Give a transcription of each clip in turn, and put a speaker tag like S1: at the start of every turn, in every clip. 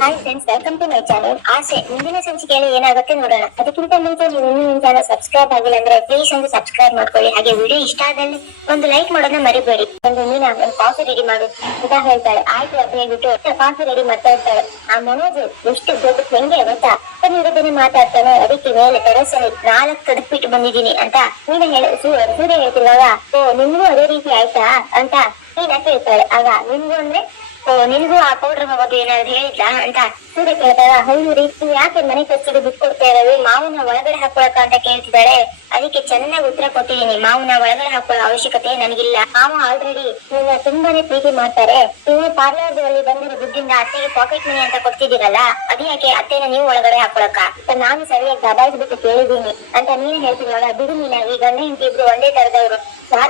S1: Hi friends welcome to my channel ಆಸೆ, ಮುಂದಿನ ಸಂಚಿಕೆಯಲ್ಲಿ ಏನಾಗುತ್ತೆ ನೋಡೋಣ. ಅದಕ್ಕಿಂತ ಮುಂಚೆ ನೀವು ಇನ್ನೂ ಚಾನಲ್ ಸಬ್ಸ್ಕ್ರೈಬ್ ಆಗಿಲ್ಲ ಅಂದ್ರೆ ಪ್ಲೀಸ್ ಒಂದು ಸಬ್ಸ್ಕ್ರೈಬ್ ಮಾಡ್ಕೊಳ್ಳಿ. ಹಾಗೆ ವಿಡಿಯೋ ಇಷ್ಟ ಆದಲ್ಲಿ ಒಂದು ಲೈಕ್ ಮಾಡೋದನ್ನ ಮರಿಬೇಡಿ. ಒಂದು ಮೀನಾ ಒಂದು ಕಾಫಿ ರೆಡಿ ಮಾಡು ಅಂತ ಹೇಳ್ತಾಳೆ. ಆಯ್ತು ಅಂತ ಹೇಳ್ಬಿಟ್ಟು ಕಾಫಿ ರೆಡಿ ಮಾಡ್ತಾ ಇರ್ತಾಳೆ. ಆ ಮನೋಜ್ ಎಷ್ಟು ದೊಡ್ಡ ಹೆಂಗೆ ಗೊತ್ತಾ? ಇರೋದನ್ನ ಮಾತಾಡ್ತಾನೆ. ಅದಕ್ಕೆ ಮೇಲೆ ಟೆರಸಲ್ಲಿ ನಾಲ್ಕು ಕದಕ್ಬಿಟ್ಟು ಬಂದಿದ್ದೀನಿ ಅಂತ ನೀನು ಹೇಳ ಸೂರ್ಯ ಹೇಳ್ತಿರುವಾಗ, ಓ ನಿಮ್ಗೂ ಅದೇ ರೀತಿ ಆಯ್ತಾ ಅಂತ ನೀನ ಕೇಳ್ತಾಳೆ ಆಗ ನಿಮ್ಗೂ ಅಂದ್ರೆ ನಿನ್ಗೂ ಆ ಪೌಡರ್ ಬಗ್ಗೆ ಏನಾದ್ರು ಹೇಳಿದ್ಲಾ ಅಂತ ಸೂರ್ಯ ಕೇಳ್ತಾಳ ಹೌದು ರೀ ನೀವು ಯಾಕೆ ಮನೆ ಖರ್ಚಿಗೆ ದುಡ್ಡು ಕೊಡ್ತಾ ಇರೋದು? ಮಾವನ ಒಳಗಡೆ ಹಾಕೊಳಕ ಅಂತ ಕೇಳ್ತಿದ್ದಾಳೆ. ಅದಕ್ಕೆ ಚೆನ್ನಾಗಿ ಉತ್ತರ ಕೊಟ್ಟಿದ್ದೀನಿ. ಮಾವನ ಒಳಗಡೆ ಹಾಕೊಳ್ಳೋ ಅವಶ್ಯಕತೆ ನನಗಿಲ್ಲ. ಮಾವ ಆಲ್ರೆಡಿ ನಿನ್ನ ತುಂಬಾನೇ ಪ್ರೀತಿ ಮಾಡ್ತಾರೆ. ನೀವು ಪಾರ್ಲರ್ ಅಲ್ಲಿ ಬಂದಿರೋ ದುಡ್ಡಿಂದ ಅತ್ತೆಗೆ ಪಾಕೆಟ್ ಮನಿ ಅಂತ ಕೊಡ್ತಿದ್ದೀರಲ್ಲ ಅದ್ಯಾಕೆ ಅತ್ತೆನ ನೀವು ಒಳಗಡೆ ಹಾಕೊಳಕ ನಾನು ಸರಿಯಾಗಿ ದಬಾಯಿಸ್ಬಿಟ್ಟು ಕೇಳಿದ್ದೀನಿ ಅಂತ ನೀನು ಹೇಳ್ತಿದ್ರಲ್ಲ ಬಿಡು ಈ ಗಂಡ ಹೆಂಡತಿ ಇಬ್ರು ಒಂದೇ ತರದವರು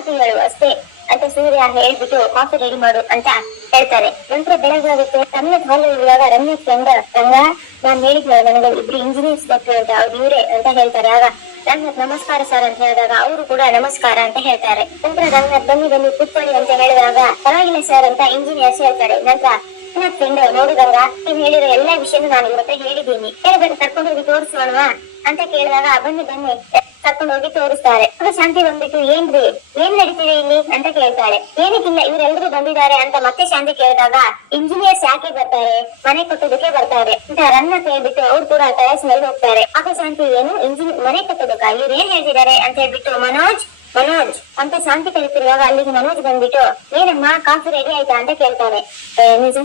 S1: ತಿಂಗಳು ಅಷ್ಟೇ. ಅಂತ ಸೂರ್ಯ ಹೇಳ್ಬಿಟ್ಟು ಕಾಫಿ ರೆಡಿ ಮಾಡು ಅಂತ ಹೇಳ್ತಾರೆ. ನಂತರ ಬೆಳಗ್ಗೆ ಆಗುತ್ತೆ. ರಮ್ಯಕ್ ಹಾಲು ಇರುವಾಗ ರಮ್ಯ ಫ್ರೆಂಡ್ ರಂಗ, ನಾನ್ ಹೇಳಿದ್ನ ನನಗೆ ಇಬ್ರು ಇಂಜಿನಿಯರ್ಸ್ ಬೇಕು ಅಂತ, ಅವ್ರು ಇವ್ರೆ ಅಂತ ಹೇಳ್ತಾರೆ. ಆಗ ರಂಗನಾಥ್ ನಮಸ್ಕಾರ ಸರ್ ಅಂತ ಹೇಳಿದಾಗ ಅವರು ಕೂಡ ನಮಸ್ಕಾರ ಅಂತ ಹೇಳ್ತಾರೆ. ನಂತರ ರಂಗನಾಥ್ ಬನ್ನಿ ಬನ್ನಿ, ಕುತ್ಕೊಳ್ಳಿ ಅಂತ ಹೇಳಿದಾಗ ಪರವಾಗಿಲ್ಲ ಸರ್ ಅಂತ ಇಂಜಿನಿಯರ್ಸ್ ಹೇಳ್ತಾರೆ. ನಂತರ ನನ್ನ ಫ್ರೆಂಡ್ ನೋಡಿದಾಗ ನೀವ್ ಹೇಳಿರೋ ಎಲ್ಲಾ ವಿಷಯನೂ ನಾನು ಇವ್ರ ಹತ್ರ ಹೇಳಿದ್ದೀನಿ. ಬನ್ನಿ ಕರ್ಕೊಂಡು ಹೋಗಿ ತೋರಿಸೋಣವಾ ಅಂತ ಕೇಳಿದಾಗ ಬನ್ನಿ ಬನ್ನಿ. ಕರ್ಕೊಂಡು ಹೋಗಿ ತೋರಿಸ್ತಾರೆ. ಶಾಂತಿ ಬಂದ್ಬಿಟ್ಟು, ಏನ್ರಿ, ಏನ್ ನಡೀತಿದೆ ಇಲ್ಲಿ? ಅಂತ ಕೇಳ್ತಾಳೆ. ಏನಕ್ಕಿಲ್ಲ ಇವರೆಲ್ಲರೂ ಬಂದಿದ್ದಾರೆ ಅಂತ ಮತ್ತೆ ಶಾಂತಿ ಕೇಳಿದಾಗ ಇಂಜಿನಿಯರ್ಸ್ ಯಾಕೆ ಬರ್ತಾರೆ? ಮನೆ ಕಟ್ಟೋದಕ್ಕೆ ಬರ್ತಾರೆ. ಅಂತ ರನ್ನ ಕೇಳ್ಬಿಟ್ಟು ಅವ್ರು ಕೂಡ ಟಯರ್ಸ್ ಮೇಲೆ ಹೋಗ್ತಾರೆ. ಆಗ ಶಾಂತಿ, ಏನು ಇಂಜಿನಿಯರ್ ಮನೆ ಕಟ್ಟೋದಕ್ಕ? ಇವ್ರು ಏನ್ ಹೇಳ್ತಿದ್ದಾರೆ? ಅಂತ ಹೇಳ್ಬಿಟ್ಟು, ಮನೋಜ್ ಮನೋಜ್ ಅಂತ ಶಾಂತಿ ಕರೀತಿರುವಾಗ ಅಲ್ಲಿಗೆ ಮನೋಜ್ ಬಂದ್ಬಿಟ್ಟು, ಏನಮ್ಮ, ಕಾಫಿ ರೆಡಿ ಆಯ್ತಾ? ಅಂತ ಕೇಳ್ತಾರೆ ನಿಜ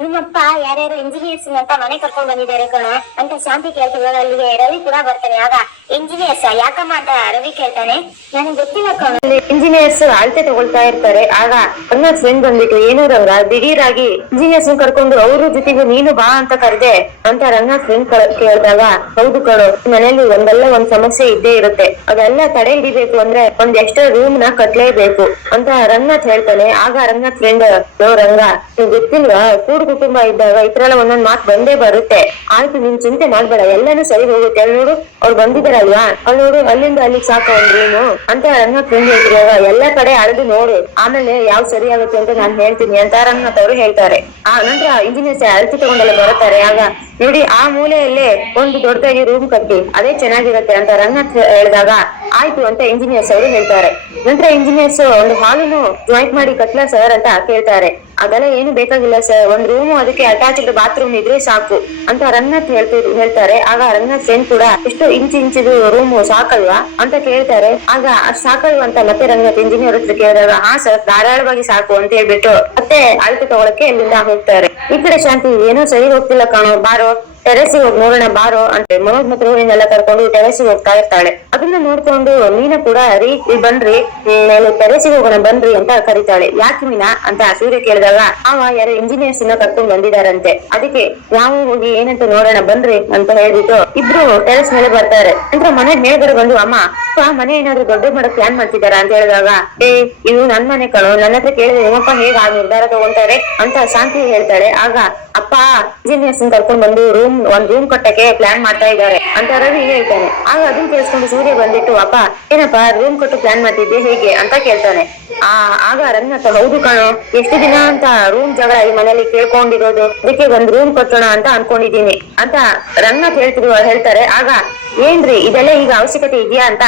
S1: ನಿಮ್ಮಪ್ಪ ಯಾರ್ಯಾರು ಇಂಜಿನಿಯರ್ಸ್ ಅಂತ ಮನೆ ಕರ್ಕೊಂಡ್ ಬಂದಿದ್ದಾರೆ ಕಣ, ಅಂತ ಶಾಂತಿ ಕೇಳ್ತಿರುವಾಗ ಅಲ್ಲಿಗೆ ರವಿ ಕೂಡ ಬರ್ತಾನೆ. ಆಗ ಇಂಜಿನಿಯರ್ಸ್ ಯಾಕಮ್ಮ ಅಂತ ರವಿ ಕೇಳ್ತಾನೆ. ನನಗೆ ಗೊತ್ತಿಲ್ಲ ಕಣ.
S2: ಇಂಜಿನಿಯರ್ಸ್ ಅಳತೆ ತಗೊಳ್ತಾ ಇರ್ತಾರೆ. ಆಗ ನನ್ನ ಫ್ರೆಂಡ್ ಬಂದ್ಬಿಟ್ಟು, ಏನು ರಂಗ ದಿಢೀರಾಗಿ ಇಂಜಿನಿಯರ್ಸ್ ಕರ್ಕೊಂಡು ಅವ್ರ ಜೊತೆಗೆ ನೀನು ಬಾ ಅಂತ ಕರೆದೆ, ಅಂತ ರಂಗ ಫ್ರೆಂಡ್ ಕೇಳಿದಾಗ, ಹೌದು ಕಣೋ ಮನೇಲಿ ಒಂದಲ್ಲ ಒಂದ್ ಸಮಸ್ಯೆ ಇದ್ದೇ ಇರುತ್ತೆ. ಅದೆಲ್ಲ ತಡೆ ಹಿಡಿಬೇಕು ಅಂದ್ರೆ ಒಂದ್ ಎಕ್ಸ್ಟ್ರಾ ರೂಮ್ನ ಕಟ್ಲೇಬೇಕು, ಅಂತ ರಂಗನಾಥ್ ಹೇಳ್ತಾನೆ. ಆಗ ರಂಗನಾಥ್ ಫ್ರೆಂಡ್ ರಂಗ ಗೊತ್ತಿಲ್ವಾ? ಕೂಡು ಕುಟುಂಬ ಇದ್ದಾಗ ಇದ್ರೆಲ್ಲ ಒಂದೊಂದ್ ಮಾತು ಬಂದೇ ಬರುತ್ತೆ. ಆಯ್ತು, ನಿನ್ ಚಿಂತೆ ಮಾಡ್ಬೇಡ, ಎಲ್ಲಾನು ಸರಿ ಹೋಗುತ್ತೆ. ಅಲ್ಲಿ ನೋಡು, ಅವ್ರು ಬಂದಿದಾರಲ್ವಾ ಅಲ್ಲಿ ನೋಡು, ಅಲ್ಲಿಂದ ಅಲ್ಲಿ ಸಾಕು ರೂಮು ಅಂತ ರಂಗನಾಥ್ ಫ್ರೆಂಡ್ ಅವಾಗ ಎಲ್ಲಾ ಕಡೆ ಅಳದು ನೋಡು. ಆಮೇಲೆ ಯಾವ್ ಸರಿ ಆಗುತ್ತೆ ಅಂತ ನಾನ್ ಹೇಳ್ತೀನಿ ಅಂತ ಅವರು ಹೇಳ್ತಾರೆ. ಆ, ನಂತರ ಇಂಜಿನಿಯರ್ಸ್ ಅಳತೆ ತಗೊಂಡೆಲ್ಲ ಬರುತ್ತಾರೆ. ಆಗ ನೋಡಿ, ಆ ಮೂಲೆಯಲ್ಲೇ ಒಂದು ದೊಡ್ಡದಾಗಿ ರೂಮ್ ಕಟ್ಟಿ, ಅದೇ ಚೆನ್ನಾಗಿರುತ್ತೆ ಅಂತ ರಂಗನಾಥ್ ಹೇಳಿದಾಗ ಆಯ್ತು ಅಂತ ಇಂಜಿನಿಯರ್ಸ್ ಅವರು ಹೇಳ್ತಾರೆ. ನಂತರ ಇಂಜಿನಿಯರ್ಸ್ ಒಂದು ಹಾಲನ್ನು ಜಾಯಿಂಟ್ ಮಾಡಿ ಕಟ್ಲ ಸರ್ ಅಂತ ಕೇಳ್ತಾರೆ. ಅದೆಲ್ಲ ಏನು ಬೇಕಾಗಿಲ್ಲ ಸರ್ ಒಂದ್ ರೂಮ್ ಅದಕ್ಕೆ ಅಟ್ಯಾಚ್ಡ್ ಬಾತ್ರೂಮ್ ಇದ್ರೆ ಸಾಕು ಅಂತ ರಂಗನಾಥ್ ಹೇಳ್ತಿದ್ರು ಹೇಳ್ತಾರೆ. ಆಗ ರಂಗನಾಥ್ ಫ್ರೆಂಡ್ ಕೂಡ ಎಷ್ಟು ಇಂಚ್ ಇಂಚಿದು ರೂಮ್ ಸಾಕಲ್ವಾ? ಅಂತ ಕೇಳ್ತಾರೆ. ಆಗ ಸಾಕಲ್ವಾ ಅಂತ ಮತ್ತೆ ರಂಗನಾಥ್ ಇಂಜಿನಿಯರ್ ಹತ್ರ ಕೇಳಿದಾಗ, ಹಾ ಸರ್ ಧಾರಾಳವಾಗಿ ಸಾಕು ಅಂತ ಹೇಳ್ಬಿಟ್ಟು ಮತ್ತೆ ಅಳತೆ ತಗೊಳಕ್ಕೆ ಇಲ್ಲಿಂದ ಹೋಗ್ತಾರೆ. ಈ ಕಡೆ ಶಾಂತಿ, ಏನೋ ಸರಿ ಹೋಗ್ತಿಲ್ಲ ಕಾಣೋ, ಬಾರೋ. ಟೆರೆಸ್ ಹೋಗಿ ನೋಡೋಣ, ಬಾರೋ ಅಂತ ಮನೋಜ್ ಮತ್ತು ರೋಹಿಣಿನೆಲ್ಲ ಕರ್ಕೊಂಡು ಟೆರೆಸಿಗೆ ಹೋಗ್ತಾ ಇರ್ತಾಳೆ. ಅದನ್ನ ನೋಡ್ಕೊಂಡು ಮೀನಾ ಕೂಡ ರೀ ಬನ್ರಿ ಟೆರೆಸಿಗೆ ಟೆರೆಸ್ ಹೋಗೋಣ, ಬನ್ರಿ ಅಂತ ಕರೀತಾಳೆ. ಯಾಕೆ ಮೀನಾ ಅಂತ ಸೂರ್ಯ ಕೇಳಿದಾಗ ಅವ ಯಾರು ಇಂಜಿನಿಯರ್ಸ್ನ ಕರ್ಕೊಂಡು ಬಂದಿದಾರಂತೆ. ಅದಕ್ಕೆ ನಾವು ಹೋಗಿ ಏನಂತ ನೋಡೋಣ, ಬನ್ರಿ ಅಂತ ಹೇಳ್ಬಿಟ್ಟು ಇಬ್ರು ಟೆರೆಸ್ ಮೇಲೆ ಬರ್ತಾರೆ. ನಂತರ ಮನೆ ಮೇಲ್ಗಡೆ ಬಂದು, ಅಮ್ಮ ಮನೆ ಏನಾದ್ರು ದೊಡ್ಡ ಮಾಡಕ್ ಪ್ಲಾನ್ ಮಾಡ್ತಿದಾರ ಅಂತ ಹೇಳಿದಾಗ, ಏ, ಇದು ನನ್ ಮನೆ ಕಣೋ ನನ್ನ ಹತ್ರ ಕೇಳಿದ್ರೆ ಹೇಗ ಆ ನಿರ್ಧಾರ ತಗೊಂತಾರೆ? ಅಂತ ಶಾಂತಿ ಹೇಳ್ತಾಳೆ. ಆಗ ಅಪ್ಪ ಇಂಜಿನಿಯರ್ಸ್ ಕರ್ಕೊಂಡ್ ಬಂದು ರೂಮ್ ಒಂದ್ ರೂಮ್ ಕಟ್ಟಕ್ಕೆ ಪ್ಲಾನ್ ಮಾಡ್ತಾ ಇದ್ದಾರೆ ಅಂತ ರವಿ ಹೇಳ್ತಾನೆ. ಆಗ ಅದನ್ನ ಕೇಳಿಸ್ಕೊಂಡು ಸೂರ್ಯ ಬಂದಿಟ್ಟು ಅಪ್ಪ, ಏನಪ್ಪ ರೂಮ್ ಕಟ್ಟು ಪ್ಲಾನ್ ಮಾಡ್ತಿದ್ದೆ, ಹೇಗೆ? ಅಂತ ಕೇಳ್ತಾನೆ. ಆ, ಆಗ ರಂಗನಾಥ ಹೌದು ಕಣೋ, ಎಷ್ಟು ದಿನ ಅಂತ ರೂಮ್ ಜಗಳ ಈ ಮನೇಲಿ ಕೇಳ್ಕೊಂಡಿರೋದು? ಅದಕ್ಕೆ ಒಂದ್ ರೂಮ್ ಕಟ್ಟೋಣ ಅಂತ ಅನ್ಕೊಂಡಿದೀನಿ ಅಂತ ರಂಗನಾಥ್ ಹೇಳ್ತಿದ್ರು ಹೇಳ್ತಾರೆ. ಆಗ, ಏನ್ರಿ, ಇದೆಲ್ಲ ಈಗ ಅವಶ್ಯಕತೆ ಇದೆಯಾ? ಅಂತ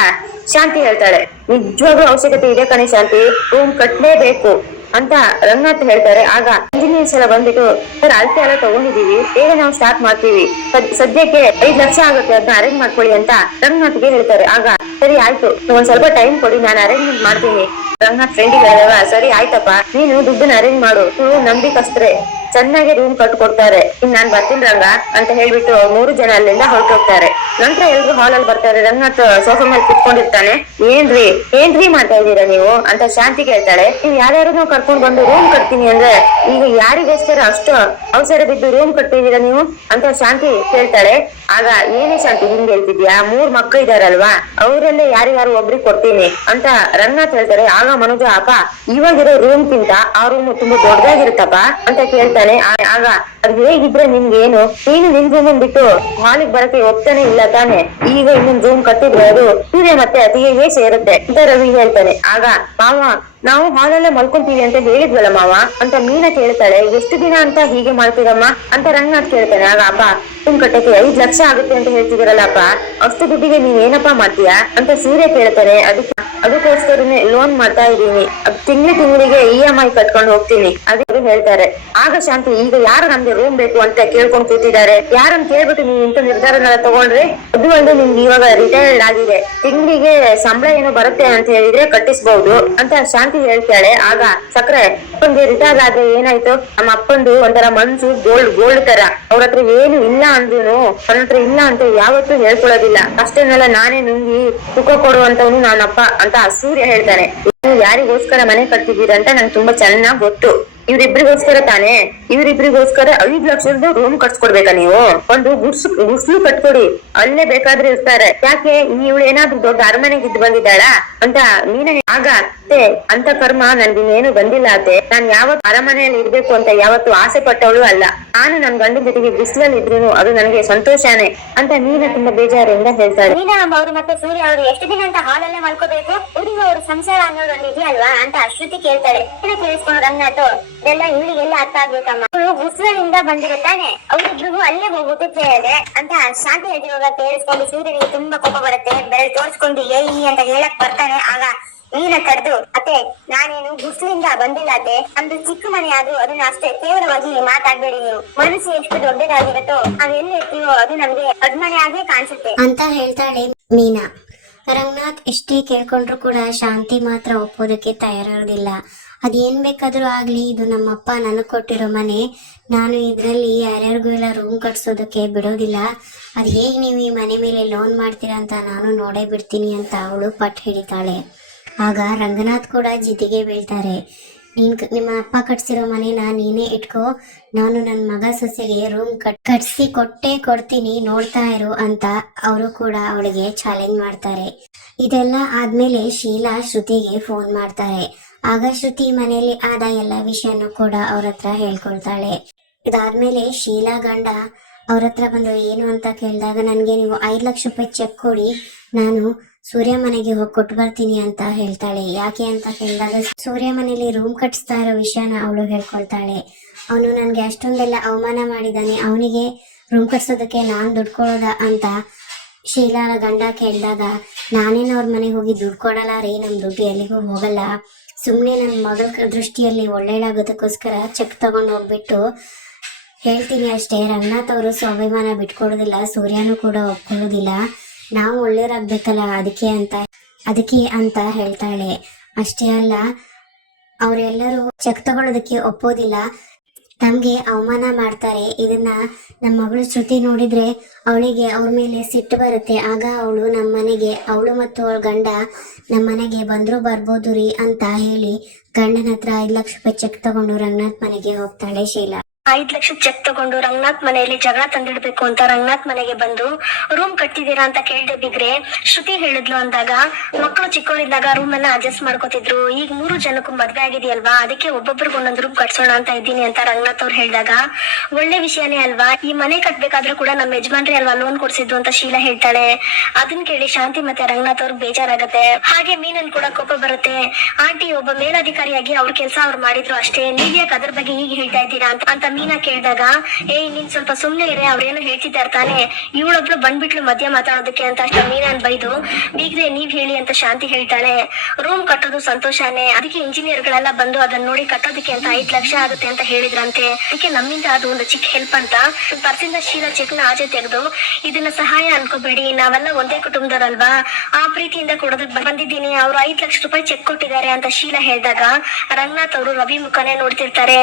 S2: ಶಾಂತಿ ಹೇಳ್ತಾಳೆ. ನಿಜವಾಗ್ಲೂ ಅವಶ್ಯಕತೆ ಇದೆ ಕಣೆ ಶಾಂತಿ. ರೂಮ್ ಕಟ್ಲೇಬೇಕು. ಅಂತ ರಂಗನಾಥ್ ಹೇಳ್ತಾರೆ. ಆಗ ಇಂಜಿನಿಯರ್ಸ್ ಎಲ್ಲ ಬಂದ್ಬಿಟ್ಟು, ಸರ್, ಅಳತೆ ಎಲ್ಲ ತಗೊಂಡಿದೀವಿ ಬೇಗ ನಾವು ಸ್ಟಾರ್ಟ್ ಮಾಡ್ತೀವಿ. ಸದ್- ಸದ್ಯಕ್ಕೆ ಐದ್ ಲಕ್ಷ ಆಗುತ್ತೆ ಅದನ್ನ ಅರೇಂಜ್ ಮಾಡ್ಕೊಳ್ಳಿ ಅಂತ ರಂಗನಾಥ್ಗೆ ಹೇಳ್ತಾರೆ. ಆಗ, ಸರಿ, ಆಯ್ತು. ಒಂದ್ ಸ್ವಲ್ಪ ಟೈಮ್ ಕೊಡಿ. ನಾನು ಅರೇಂಜ್ಮೆಂಟ್ ಮಾಡ್ತೀನಿ. ರಂಗನಾಥ್ ಫ್ರೆಂಡಿಗೆ ಹೇಳವ ಸರಿ, ಆಯ್ತಪ್ಪ. ನೀನು ದುಡ್ಡನ್ನ ಅರೇಂಜ್ ಮಾಡು. ನೀವು ನಂಬಿಕಸ್ತ್ರೆ ಚೆನ್ನಾಗಿ ರೂಮ್ ಕಟ್ಕೊಡ್ತಾರೆ. ಇನ್ ನಾನ್ ಬರ್ತೀನಿ ರಂಗ, ಅಂತ ಹೇಳ್ಬಿಟ್ಟು ಮೂರು ಜನ ಅಲ್ಲಿಂದ ಹೊರಟೋಗ್ತಾರೆ. ನಂತರ ಎಲ್ರು ಹಾಲ್ ಅಲ್ಲಿ ಬರ್ತಾರೆ ರಂಗನಾಥ್ ಸೋಫಾ ಮೇಲೆ ಕುತ್ಕೊಂಡಿರ್ತಾನೆ. ಏನ್ರಿ ಏನ್ರಿ ಮಾಡ್ತಾ ಇದ್ದೀರಾ ನೀವು? ಅಂತ ಶಾಂತಿ ಕೇಳ್ತಾಳೆ. ನೀವ್ ನಾವು ಕರ್ಕೊಂಡ್ ಬಂದು ರೂಮ್ ಕಟ್ತೀನಿ ಅಂದ್ರೆ ಈಗ ಯಾರಿಗೋಸ್ಕರ ಅಷ್ಟು ಅವಸರ ಬಿದ್ದು ರೂಮ್ ಕಟ್ಟಿದೀರಾ ನೀವು? ಅಂತ ಶಾಂತಿ ಕೇಳ್ತಾಳೆ. ಆಗ ಏನೇ ಶಾಂತಿ ಹಿಂಗ್ ಹೇಳ್ತಿದ್ಯಾ? ಮೂರ್ ಮಕ್ಕಳು ಇದಾರಲ್ವಾ ಅವರಲ್ಲೇ ಯಾರಿಗಾರು ಒಬ್ರಿಗೆ ಕೊಡ್ತೀನಿ ಅಂತ ರಂಗನಾಥ್ ಹೇಳ್ತಾರೆ. ಆಗ ಮನೋಜ, ಅಪ್ಪ, ಇವಾಗಿರೋ ರೂಮ್ ಕಿಂತ ಆ ರೂಮ್ ತುಂಬಾ ದೊಡ್ಡದಾಗಿರುತ್ತಪ್ಪ ಅಂತ ಕೇಳ್ತಾನೆ ಆಗ ಅದು ಹೇಗಿದ್ರೆ ನಿಮ್ಗೆ ಏನು ನೀನು ನಿನ್ ರೂಮ್ ಬಿಟ್ಟು ಹಾಲಿಗೆ ಬರಕ್ಕೆ ಒಪ್ತಾನೆ ಇಲ್ಲ ತಾನೆ? ಈಗ ಇನ್ನೊಂದ್ ರೂಮ್ ಕಟ್ಟಿದ್ರೆ ಅದು ಸೂರ್ಯ ಮತ್ತೆ ಅತಿಗೆ ಸೇರುತ್ತೆ ಅಂತ ರವಿ ಹೇಳ್ತಾನೆ. ಆಗ ಮಾವ ನಾವು ಹಾಲಲ್ಲೇ ಮಲ್ಕೊಂತೀವಿ ಅಂತ ಹೇಳಿದ್ವಲ್ಲ ಮಾವ? ಅಂತ ಮೀನ ಕೇಳ್ತಾಳೆ, ಎಷ್ಟು ದಿನ ಅಂತ ಹೀಗೆ ಮಾಡ್ತೀರಮ್ಮ ಅಂತ ರಂಗನಾಥ್ ಕೇಳ್ತಾನೆ, ಆಗ ಅಪ್ಪ ತುಂಬ ಕಟ್ಟಕ್ಕೆ ಐದ್ ಲಕ್ಷ ಆಗುತ್ತೆ ಅಂತ ಹೇಳ್ತಿದಿರಲ್ಲ ಅಪ್ಪ, ಅಷ್ಟು ದುಡ್ಡಿಗೆ ನೀವ್ ಏನಪ್ಪಾ ಮಾಡ್ತೀಯಾ? ಅಂತ ಸೀರೆ ಕೇಳ್ತಾನೆ, ಅದಕ್ಕೆ, ಅದಕ್ಕೋಸ್ಕರನೇ ಲೋನ್ ಮಾಡ್ತಾ ಇದೀನಿ ತಿಂಗಳ ತಿಂಗಳಿಗೆ ಇ ಎಂ ಐ ಕಟ್ಕೊಂಡು ಹೋಗ್ತೀನಿ. ಅದು ಹೇಳ್ತಾರೆ. ಆಗ ಶಾಂತಿ, ಈಗ ಯಾರು ನಮ್ಗೆ ರೂಮ್ ಬೇಕು ಅಂತ ಕೇಳ್ಕೊಂಡು ಕೂತಿದ್ದಾರೆ? ಯಾರನ್ನ ಕೇಳ್ಬಿಟ್ಟು ನೀವು ಇಂಥ ನಿರ್ಧಾರನ ತಗೊಂಡ್ರೆ? ಅದು ಒಂದು ನಿಮ್ಗೆ ಇವಾಗ ರಿಟೈರ್ಡ್ ಆಗಿದೆ. ತಿಂಗಳಿಗೆ ಸಂಬಳ ಏನೋ ಬರುತ್ತೆ ಅಂತ ಹೇಳಿದ್ರೆ ಕಟ್ಟಿಸ್ಬಹುದು ಅಂತ ಶಾಂತಿ ಹೇಳ್ತಾಳೆ, ಆಗ ಸಕ್ರೆ, ಅಪ್ಪಂಗೆ ರಿಟೈರ್ ಆದ್ರೆ ಏನಾಯ್ತು? ನಮ್ಮ ಅಪ್ಪಂದು ಒಂಥರ ಮನ್ಸು ಗೋಲ್ಡ್ ಗೋಲ್ಡ್ ತರ. ಅವ್ರ ಹತ್ರ ಏನು ಇಲ್ಲ ಅಂದ್ರೂ ನನ್ನ ಹತ್ರ ಇಲ್ಲ ಅಂತ ಯಾವತ್ತೂ ಹೇಳ್ಕೊಳ್ಳೋದಿಲ್ಲ. ಅಷ್ಟೇನೆಲ್ಲ ನಾನೇ ನುಂಗಿ ಸುಖ ಕೊಡುವಂತವನು ನಾನಪ್ಪ ಅಂತ ಸೂರ್ಯ ಹೇಳ್ತಾನೆ. ನೀವು ಯಾರಿಗೋಸ್ಕರ ಮನೆ ಕಟ್ತಿದ್ದೀರಾ ಅಂತ ನಂಗೆ ತುಂಬಾ ಚೆನ್ನಾಗ್ ಗೊತ್ತು. ಇವ್ರಿಬ್ರಿಗೋಸ್ಕರ ತಾನೇ? ಇವ್ರಿಬ್ರಿಗೋಸ್ಕರ ಐದ್ ಲಕ್ಷದ ರೂಮ್ ಕಟ್ಸ್ಕೊಡ್ಬೇಕಾ ನೀವು? ಒಂದು ಗುಡ್ಸ್ ಗುಡ್ಸ್ಲು ಕಟ್ಕೊಡಿ. ಅಲ್ಲೇ ಬೇಕಾದ್ರೆ ಇರ್ತಾರೆ. ಯಾಕೆ? ಇವಳು ಏನಾದ್ರೂ ದೊಡ್ಡ ಅರಮನೆಗೆ ಇದ್ದು ಬಂದಿದ್ದಾಳ? ಅಂತ ನೀನೇ ಆಗ ಅಂತ ಕರ್ಮ ನನ್ಗಿನ್ನೇನು ಬಂದಿಲ್ಲ ಅತ್ತೆ. ನಾನ್ ಯಾವತ್ತು ಅರಮನೆಯಲ್ಲಿ ಇರ್ಬೇಕು ಅಂತ ಯಾವತ್ತು ಆಸೆ ಪಟ್ಟವಳು ಅಲ್ಲ. ನಾನು ನನ್ ಗಂಡನ ಜೊತೆಗೆ ಬಿಸಿಲಲ್ಲಿ ಇದ್ರು ಅದು ನನಗೆ ಸಂತೋಷನೇ ಅಂತ ನೀನ ತುಂಬಾ ಬೇಜಾರಿಂದ ಹೇಳ್ತಾಳೆ.
S3: ನೀನಾ ಅವರು ಮತ್ತೆ ಸೂರ್ಯ ಅವರು ಎಷ್ಟು ದಿನ ಅಂತ ಹಾಲಲ್ಲೇ ಮಲ್ಕೋಬೇಕು? ಹುಡುಗ ಅವ್ರ ಸಂಸಾರ ಅನ್ನೋದು ಒಂದು ಇದೆಯಲ್ವಾ ಅಂತ ಅಶ್ವತಿ ಕೇಳ್ತಾಳೆ. ಕೇಳಿಸ್ಕೊಂಡು ರಂಗನಾಥ್ ಇದೆಲ್ಲ ಇವಳಿಗೆಲ್ಲ ಅರ್ಥ ಆಗ್ಬೇಕಮ್ಮ. ಅವಳು ಬಿಸಿಲಿಂದ ಬಂದಿರುತ್ತಾನೆ ಅವ್ರಿಬ್ರಿಗೂ ಅಲ್ಲೇ ಹೋಗುತ್ತೆ ಕೇಳಿದೆ ಅಂತ ಶಾಂತಿ ಹೇಳಿರುವಾಗ ಕೇಳಿಸ್ಕೊಂಡು ಸೂರ್ಯನಿಗೆ ತುಂಬಾ ಕೋಪ ಬರುತ್ತೆ. ಬೆರಳು ತೋರಿಸ್ಕೊಂಡು ಏ ಅಂತ ಹೇಳಕ್ ಬರ್ತಾನೆ. ಆಗ ನೀನ ಕಡ್ದು, ಅತ್ತೆ, ನಾನೇನು ಗುಡ್ಸ್ಲಿಂದ ಬಂದಿಲ್ಲ ಅತ್ತೆ. ನಮ್ದು ಚಿಕ್ಕ ಮನೆ ಅದು ಅದನ್ನ ಅಷ್ಟೇ ತೀವ್ರವಾಗಿ ಮಾತಾಡ್ಬೇಡಿ ನೀವು. ಮನಸ್ಸು ಎಷ್ಟು ದೊಡ್ಡದಾಗಿರುತ್ತೋ ಇರ್ತೀವೋ ಅದು ನಮ್ಗೆ ಅಡ್ಮನೆ ಆಗೇ ಕಾಣಿಸುತ್ತೆ.
S4: ಅಂತ ಹೇಳ್ತಾಳೆ ಮೀನಾ. ರಂಗನಾಥ್ ಎಷ್ಟೇ ಕೇಳ್ಕೊಂಡ್ರು ಕೂಡ ಶಾಂತಿ ಮಾತ್ರ ಒಪ್ಪೋದಕ್ಕೆ ತಯಾರಿರೋದಿಲ್ಲ ಅದೇನ್ ಬೇಕಾದ್ರೂ ಆಗ್ಲಿ, ಇದು ನಮ್ಮಪ್ಪ ನನಗ್ ಕೊಟ್ಟಿರೋ ಮನೆ. ನಾನು ಇದ್ರಲ್ಲಿ ಯಾರ್ಯಾರಿಗೂ ಎಲ್ಲ ರೂಮ್ ಕಟ್ಸೋದಕ್ಕೆ ಬಿಡೋದಿಲ್ಲ. ಅದ್ ಹೇಗ್ ನೀವು ಈ ಮನೆ ಮೇಲೆ ಲೋನ್ ಮಾಡ್ತೀರಾ ಅಂತ ನಾನು ನೋಡೇ ಬಿಡ್ತೀನಿ ಅಂತ ಅವಳು ಪಟ್ ಹಿಡಿತಾಳೆ. ಆಗ ರಂಗನಾಥ್ ಕೂಡ ಜಿದ್ದಿಗೆ ಬೀಳ್ತಾರೆ. ನೀನ್ ನಿಮ್ಮ ಅಪ್ಪ ಕಟ್ಸಿರೋ ಮನೇನ ನೀನೇ ಇಟ್ಕೋ. ನಾನು ನನ್ನ ಮಗ ಸೊಸೆಗೆ ರೂಮ್ ಕಟ್ ಕಟ್ಸಿ ಕೊಟ್ಟೆ ಕೊಡ್ತೀನಿ, ನೋಡ್ತಾ ಇರು ಅಂತ ಅವರು ಕೂಡ ಅವಳಿಗೆ ಚಾಲೆಂಜ್ ಮಾಡ್ತಾರೆ. ಇದೆಲ್ಲ ಆದ್ಮೇಲೆ ಶೀಲಾ ಶ್ರುತಿಗೆ ಫೋನ್ ಮಾಡ್ತಾರೆ. ಆಗ ಶ್ರುತಿ ಮನೆಯಲ್ಲಿ ಆದ ಎಲ್ಲ ವಿಷಯನೂ ಕೂಡ ಅವ್ರ ಹತ್ರ ಹೇಳ್ಕೊಳ್ತಾಳೆ. ಇದಾದ್ಮೇಲೆ ಶೀಲಾ ಗಂಡ, ಅವ್ರ ಹತ್ರ ಬಂದು ಏನು ಅಂತ ಕೇಳಿದಾಗ ನನಗೆ ನೀವು ಐದು ಲಕ್ಷ ರೂಪಾಯಿ ಚೆಕ್ ಕೊಡಿ. ನಾನು ಸೂರ್ಯ ಮನೆಗೆ ಹೋಗಿ ಕೊಟ್ಟು ಬರ್ತೀನಿ ಅಂತ ಹೇಳ್ತಾಳೆ. ಯಾಕೆ ಅಂತ ಕೇಳಿದಾಗ ಸೂರ್ಯ ಮನೆಯಲ್ಲಿ ರೂಮ್ ಕಟ್ಸ್ತಾ ಇರೋ ವಿಷಯನ ಅವಳು ಹೇಳ್ಕೊಳ್ತಾಳೆ. ಅವನು ನನಗೆ ಅಷ್ಟೊಂದೆಲ್ಲ ಅವಮಾನ ಮಾಡಿದಾನೆ. ಅವನಿಗೆ ರೂಮ್ ಕಟ್ಸೋದಕ್ಕೆ ನಾನು ದುಡ್ಡು ಕೊಡೋದ ಅಂತ ಶೀಲಾಳ ಗಂಡ ಕೇಳಿದಾಗ, ನಾನೇನು ಅವ್ರ ಮನೆಗೆ ಹೋಗಿ ದುಡ್ಡು ಕೊಡಲ್ಲ ರೀ, ನಮ್ ದುಡ್ಡು ಎಲ್ಲಿಗೂ ಹೋಗಲ್ಲ. ಸುಮ್ಮನೆ ನನ್ನ ಮಗಳ ದೃಷ್ಟಿಯಲ್ಲಿ ಒಳ್ಳೇದಾಗೋದಕ್ಕೋಸ್ಕರ ಚೆಕ್ ತಗೊಂಡು ಹೋಗ್ಬಿಟ್ಟು ಹೇಳ್ತೀನಿ ಅಷ್ಟೇ. ರಂಗನಾಥ್ ಅವರು ಸ್ವಾಭಿಮಾನ ಬಿಟ್ಕೊಡೋದಿಲ್ಲ, ಸೂರ್ಯನೂ ಕೂಡ ಒಪ್ಕೊಳ್ಳೋದಿಲ್ಲ. ನಾವು ಒಳ್ಳೆಯವರಾಗಬೇಕಲ್ಲ, ಅದಕ್ಕೆ ಅಂತ ಅದಕ್ಕೆ ಅಂತ ಹೇಳ್ತಾಳೆ. ಅಷ್ಟೇ ಅಲ್ಲ, ಅವರೆಲ್ಲರೂ ಚೆಕ್ ತಗೊಳ್ಳೋದಕ್ಕೆ ಒಪ್ಪೋದಿಲ್ಲ. ತಮಗೆ ಅವಮಾನ ಮಾಡ್ತಾರೆ. ಇದನ್ನ ನಮ್ಮ ಮಗಳು ಶ್ರುತಿ ನೋಡಿದ್ರೆ ಅವಳಿಗೆ ಅವ್ರ ಮೇಲೆ ಸಿಟ್ಟು ಬರುತ್ತೆ. ಆಗ ಅವಳು ನಮ್ಮ ಮನೆಗೆ, ಅವಳು ಮತ್ತು ಅವಳ ಗಂಡ ನಮ್ಮ ಮನೆಗೆ ಬಂದರೂ ಬರ್ಬೋದು ರೀ ಅಂತ ಹೇಳಿ ಗಂಡನ ಹತ್ರ ಐದು ಲಕ್ಷ ರೂಪಾಯಿ ಚೆಕ್ ತಗೊಂಡು ರಂಗನಾಥ್ ಮನೆಗೆ ಹೋಗ್ತಾಳೆ ಶೀಲಾ.
S3: ಐದ್ ಲಕ್ಷ ಚೆಕ್ ತಗೊಂಡು ರಂಗನಾಥ್ ಮನೆಯಲ್ಲಿ ಜಗಳ ತಂದಿಡ್ಬೇಕು ಅಂತ ರಂಗನಾಥ್ ಮನೆಗೆ ಬಂದು, ರೂಮ್ ಕಟ್ಟಿದೀರಾ ಅಂತ ಕೇಳ್ದೆ ಬಿಗ್ರೆ, ಶ್ರುತಿ ಹೇಳಿದ್ಲು ಅಂದಾಗ, ಮಕ್ಕಳು ಚಿಕ್ಕವರಿದ್ದಾಗ ರೂಮ್ ಎಲ್ಲ ಅಡ್ಜಸ್ಟ್ ಮಾಡ್ಕೋತಿದ್ರು. ಈಗ ಮೂರು ಜನಕ್ಕೂ ಮದ್ವೆ ಆಗಿದೆಯಲ್ವಾ? ಅದಕ್ಕೆ ಒಬ್ಬೊಬ್ರಿಗೆ ಒಂದೊಂದು ರೂಮ್ ಕಟ್ಸೋಣ ಅಂತ ಇದ್ದೀನಿ, ಅಂತ ರಂಗನಾಥ್ ಅವ್ರು ಹೇಳಿದಾಗ, ಒಳ್ಳೆ ವಿಷಯನೇ ಅಲ್ವಾ? ಈ ಮನೆ ಕಟ್ಬೇಕಾದ್ರೂ ಕೂಡ ನಮ್ಮ ಯಜಮಾನ್ರಿ ಅಲ್ವಾ ಲೋನ್ ಕೊಡ್ಸಿದ್ದು? ಅಂತ ಶೀಲಾ ಹೇಳ್ತಾಳೆ. ಅದನ್ನ ಕೇಳಿ ಶಾಂತಿ ಮತ್ತೆ ರಂಗನಾಥ್ ಅವ್ರಿಗೆ ಬೇಜಾರಾಗತ್ತೆ. ಹಾಗೆ ಮೀನನ್ ಕೂಡ ಕೋಪ ಬರುತ್ತೆ. ಆಂಟಿ, ಒಬ್ಬ ಮೇಲಾಧಿಕಾರಿಯಾಗಿ ಅವ್ರ ಕೆಲಸ ಅವ್ರು ಮಾಡಿದ್ರು ಅಷ್ಟೇ. ನೀವ್ ಯಾಕೆ ಅದ್ರ ಬಗ್ಗೆ ಈಗ ಹೇಳ್ತಾ ಇದ್ದೀರಾ? ಅಂತ ಮೀನಾ ಕೇಳಿದಾಗ ಏ ನೀನ್ ಸ್ವಲ್ಪ ಸುಮ್ನೆ ಇರೆ, ಅವ್ರೇನು ಹೇಳ್ತಿದ್ದಾರೆ ತಾನೆ. ಇವಳೊಬ್ಳು ಬಂದ್ಬಿಟ್ಲು ಮಧ್ಯ ಮಾತಾಡೋದಕ್ಕೆ ಅಂತ ಅಷ್ಟ ಮೀನಾನ್ ಬೈದು, ಬೀಗ್ರೆ, ನೀವ್ ಹೇಳಿ ಅಂತ ಶಾಂತಿ ಹೇಳ್ತಾಳೆ. ರೂಮ್ ಕಟ್ಟೋದು ಸಂತೋಷನೇ. ಅದಕ್ಕೆ ಇಂಜಿನಿಯರ್ ಗಳೆಲ್ಲ ಬಂದು ಅದನ್ನ ನೋಡಿ ಕಟ್ಟೋದಕ್ಕೆ ಅಂತ ಐದ್ ಲಕ್ಷ ಆಗುತ್ತೆ ಅಂತ ಹೇಳಿದ್ರಂತೆ. ಅದಕ್ಕೆ ನಮ್ಮಿಂದ ಅದು ಒಂದು ಚಿಕ್ಕ ಹೆಲ್ಪ್ ಅಂತ ಪರ್ಸಿಂದ ಶೀಲಾ ಚೆಕ್ನ ಆಚೆ ತೆಗೆದು, ಇದನ್ನ ಸಹಾಯ ಅನ್ಕೋಬೇಡಿ, ನಾವೆಲ್ಲ ಒಂದೇ ಕುಟುಂಬದವರಲ್ವಾ ಆ ಪ್ರೀತಿಯಿಂದ ಕೊಡೋದಕ್ ಬಂದಿದ್ದೀನಿ. ಅವ್ರು ಐದ್ ಲಕ್ಷ ರೂಪಾಯಿ ಚೆಕ್ ಕೊಟ್ಟಿದ್ದಾರೆ ಅಂತ ಶೀಲಾ ಹೇಳಿದಾಗ, ರಂಗನಾಥ್ ಅವರು ರವಿ ಮುಖನೇ ನೋಡ್ತಿರ್ತಾರೆ.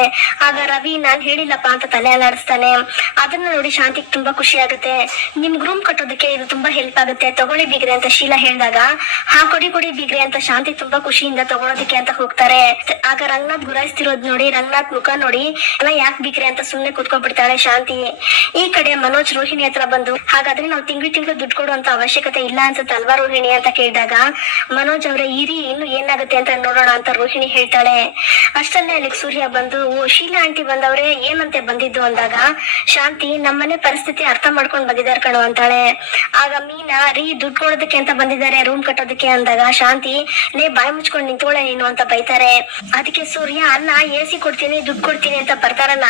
S3: ಆಗ ರವಿ ನಾನ್ ಹೇಳಿಲ್ಲಪ್ಪ ಅಂತ ತಲೆ ಅಲ್ಲಾಡಿಸ್ತಾನೆ. ಅದನ್ನ ನೋಡಿ ಶಾಂತಿಗೆ ತುಂಬಾ ಖುಷಿ ಆಗುತ್ತೆ. ನಿಮ್ಗ್ ರೂಮ್ ಕಟ್ಟೋದಕ್ಕೆ ಇದು ತುಂಬಾ ಹೆಲ್ಪ್ ಆಗುತ್ತೆ. ತಗೊಳ್ಳಿ ಬಿಗ್ರೆ ಅಂತ ಶೀಲಾ ಹೇಳಿದಾಗ. ಹಾ, ಕೊಡಿ ಕೊಡಿ ಬಿಗ್ರೆ ಅಂತ ಶಾಂತಿ ತುಂಬಾ ಖುಷಿಯಿಂದ ತಗೊಳೋದಕ್ಕೆ ಅಂತ ಹೋಗ್ತಾರೆ. ಆಗ ರಂಗನಾಥ್ ಗುರಾಯಿಸ್ತಿರೋದ್ ನೋಡಿ, ರಂಗನಾಥ್ ಮುಖ ನೋಡಿ, ಅಲ್ಲ ಯಾಕೆ ಬಿಗ್ರೆ ಅಂತ ಸುಮ್ನೆ ಕುತ್ಕೊಂಡ್ಬಿಡ್ತಾಳೆ ಶಾಂತಿ. ಈ ಕಡೆ ಮನೋಜ್ ರೋಹಿಣಿ ಹತ್ರ ಬಂದು, ಹಾಗಾದ್ರೆ ನಾವು ತಿಂಗಳು ತಿಂಗಳು ದುಡ್ಡು ಕೊಡುವಂತ ಅವಶ್ಯಕತೆ ಇಲ್ಲ ಅಂತ ಅಲ್ವಾ ರೋಹಿಣಿ? ಅಂತ ಕೇಳಿದಾಗ, ಮನೋಜ್ ಅವರೇ, ಇರಿ, ಇನ್ನು ಏನಾಗುತ್ತೆ ಅಂತ ನೋಡೋಣ, ಅಂತ ರೋಹಿಣಿ ಹೇಳ್ತಾಳೆ. ಅಷ್ಟಲ್ಲೇ ಅಲ್ಲಿಗೆ ಸೂರ್ಯ ಬಂದು, ಓ, ಶೀಲಾ ಆಂಟಿ ಬಂದವ್ರೆ ಏನಂತೆ ಬಂದಿದ್ದು ಅಂದಾಗ, ಶಾಂತಿ, ನಮ್ಮನೆ ಪರಿಸ್ಥಿತಿ ಅರ್ಥ ಮಾಡ್ಕೊಂಡ್ ಬಂದಿದ್ದಾರೆ ಕಣೋ ಅಂತಾಳೆ. ಆಗ ಮೀನಾ, ರೀ, ದುಡ್ಡು ಕೊಡೋದಕ್ಕೆ ಅಂತ ಬಂದಿದ್ದಾರೆ ರೂಮ್ ಕಟ್ಟೋದಕ್ಕೆ ಅಂದಾಗ, ಶಾಂತಿ ನೇ ಬಾಯಿ ಮುಚ್ಕೊಂಡ್ ನಿಂತ್ಕೊಳ್ಳೆ ನೀನು ಅಂತ ಬೈತಾರೆ. ಅದಕ್ಕೆ, ಸೂರ್ಯ, ಅನ್ನ, ಎ ಸಿ ಕೊಡ್ತೀನಿ, ದುಡ್ಡು ಕೊಡ್ತೀನಿ ಅಂತ ಬರ್ತಾರಲ್ಲ,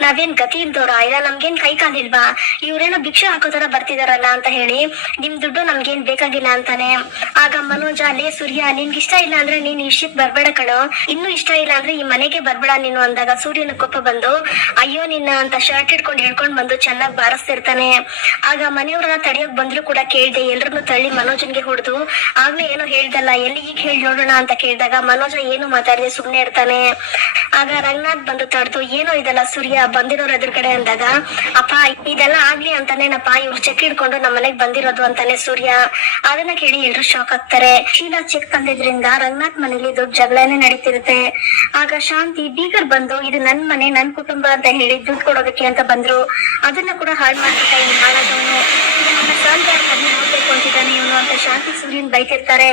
S3: ನಾವೇನ್ ಗತಿ ಇಲ್ದವ್ರ ಇಲ್ಲ, ನಮ್ಗೇನ್ ಕೈ ಕಾಲಿಲ್ವಾ ಇವ್ರೇನೋ ಭಿಕ್ಷೆ ಹಾಕೋ ತರ ಬರ್ತಿದಾರಲ್ಲ ಅಂತ ಹೇಳಿ, ನಿಮ್ ದುಡ್ಡು ನಮ್ಗೇನ್ ಬೇಕಾಗಿಲ್ಲ ಅಂತಾನೆ. ಆಗ ಮನೋಜ, ಲೇ, ಸೂರ್ಯ, ನಿನ್ಗೆ ಇಷ್ಟ ಇಲ್ಲ ಅಂದ್ರೆ ನೀನ್ ಈ ಬರ್ಬೇಡ ಕಣೋ. ಇನ್ನು ಇಷ್ಟ ಇಲ್ಲ ಅಂದ್ರೆ ಈ ಮನೆಗೆ ಬರ್ಬೇಡ ನೀನು ಅಂದಾಗ, ಸೂರ್ಯನ ಕೋಪ ಬಂದು ಅಯ್ಯೋ, ನಿನ್ನ ಅಂತ ಶರ್ಟ್ ಇಟ್ಕೊಂಡು ಹಿಡ್ಕೊಂಡು ಬಂದು ಚೆನ್ನಾಗ್ ಬಾರಿಸ್ತಿರ್ತಾನೆ. ಆಗ ಮನೆಯವ್ರನ್ನ ತಡೆಯೋಕ್ ಬಂದ್ರು ಕೂಡ ಕೇಳ್ದೆ, ಎಲ್ರನ್ನೂ ತಳ್ಳಿ ಮನೋಜನ್ಗೆ ಹೊಡೆದು, ಆಗ್ಲೇ ಏನೋ ಹೇಳ್ದಲ್ಲ, ಎಲ್ಲಿ ಈಗ ಹೇಳಿ ನೋಡೋಣ ಅಂತ ಕೇಳಿದಾಗ ಮನೋಜ ಏನು ಮಾತಾಡಿದೆ ಸುಮ್ನೆ ಇರ್ತಾನೆ. ಆಗ ರಂಗನಾಥ್ ಬಂದು ತಡೆದು, ಏನೋ ಇದೆಲ್ಲ ಸೂರ್ಯ, ಬಂದಿರೋರ್ ಎದುರುಗಡೆ ಅಂದಾಗ, ಅಪ್ಪ, ಇದೆಲ್ಲ ಆಗ್ಲಿ ಅಂತಾನೇನಪ್ಪ ಇವ್ರು ಚೆಕ್ ಹಿಡ್ಕೊಂಡು ನಮ್ಮ ಮನೆಗ್ ಬಂದಿರೋದು ಅಂತಾನೆ ಸೂರ್ಯ. ಅದನ್ನ ಕೇಳಿ ಎಲ್ರು ಶಾಕ್ ಆಗ್ತಾರೆ. ಶೀಲಾ ಚೆಕ್ ತಂದಿದ್ರಿಂದ ರಂಗನಾಥ್ ಮನೇಲಿ ದೊಡ್ಡ ಜಗಳನೇ ನಡೀತಿರುತ್ತೆ. ಆಗ ಶಾಂತಿ, ಬೀಗರ್ ಬಂದು, ಇದು ನನ್ ಮನೆ, ನನ್ ಕುಟುಂಬ ಅಂತ ಹೇಳಿ ದುಡ್ಡು ಕೊಡೋದಕ್ಕೆ ಅಂತ ಬಂದ್ರು. ಅದನ್ನ ಕೂಡ ಹಾಳು ಮಾಡ್ಬಿಟ್ಟ ಇವ್ನು ಅಂತ ಶಾಂತಿ ಸೂರ್ಯನ್ ಬೈತಿರ್ತಾರೆ.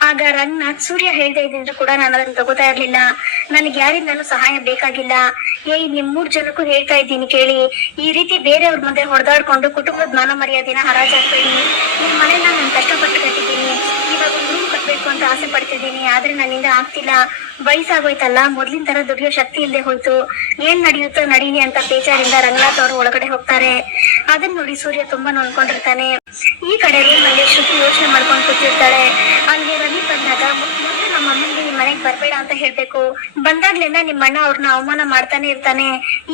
S3: ಆಗ ರಂಗನಾಥ್ ಸೂರ್ಯ ಹೇಳ್ತಾ ಇದ್ದಿದ್ರು ಕೂಡ ನಾನು ಅದನ್ನ ತಗೋತಾ ಇರ್ಲಿಲ್ಲ. ನನಗೆ ಯಾರಿಂದನೂ ಸಹಾಯ ಬೇಕಾಗಿಲ್ಲ. ಏ, ನಿಮ್ ಮೂರ್ ಜನಕ್ಕೂ ಹೇಳ್ತಾ ಇದ್ದೀನಿ ಕೇಳಿ. ಈ ರೀತಿ ಬೇರೆಯವ್ರ ಮುಂದೆ ಹೊಡೆದಾಡ್ಕೊಂಡು ಕುಟುಂಬದ ಮಾನ ಮರ್ಯಾದೆನ ಇದ್ದೀನಿ ನಿಮ್ ಮನೆನ ನಾನು ಕಷ್ಟಪಟ್ಟು ಕಟ್ಟಿದ್ದೀನಿ. ಇವಾಗ ರೂಮ್ ಕಟ್ಬೇಕು ಅಂತ ಆಸೆ ಪಡ್ತಿದ್ದೀನಿ. ಆದ್ರೆ ನನ್ನಿಂದ ಆಗ್ತಿಲ್ಲ. ವಯಸ್ಸಾಗೋಯ್ತಲ್ಲ. ಮೊದ್ಲಿನ ತರ ದುಡಿಯೋ ಶಕ್ತಿ ಇಲ್ಲದೆ ಹೋಯ್ತು. ಏನ್ ನಡೆಯುತ್ತೋ ನಡೀಲಿ ಅಂತ ಬೇಜಾರಿಂದ ರಂಗನಾಥ್ ಅವರು ಒಳಗಡೆ ಹೋಗ್ತಾರೆ. ಅದನ್ನ ನೋಡಿ ಸೂರ್ಯ ತುಂಬಾ ನೊಂದ್ಕೊಂಡಿರ್ತಾನೆ ಈ ಕಡೆ ರೂಮ್ ಅಲ್ಲಿ ಶ್ರುತಿ ಯೋಚನೆ ಮಾಡ್ಕೊಂಡು ಕೂತಿರ್ತಾಳೆ. ಅಲ್ಲಿಗೆ ರವಿ ಬಂದಾಗ ಮೊದಲು ನಮ್ಮ ಅಮ್ಮನಿಗೆ ಮನೆಗ್ ಬರ್ಬೇಡ ಅಂತ ಹೇಳ್ಬೇಕು. ಬಂದಾಗ್ಲಿಂದ ನಿಮ್ಮ ಅಣ್ಣ ಅವ್ರನ್ನ ಅವಮಾನ ಮಾಡ್ತಾನೆ ಇರ್ತಾನೆ.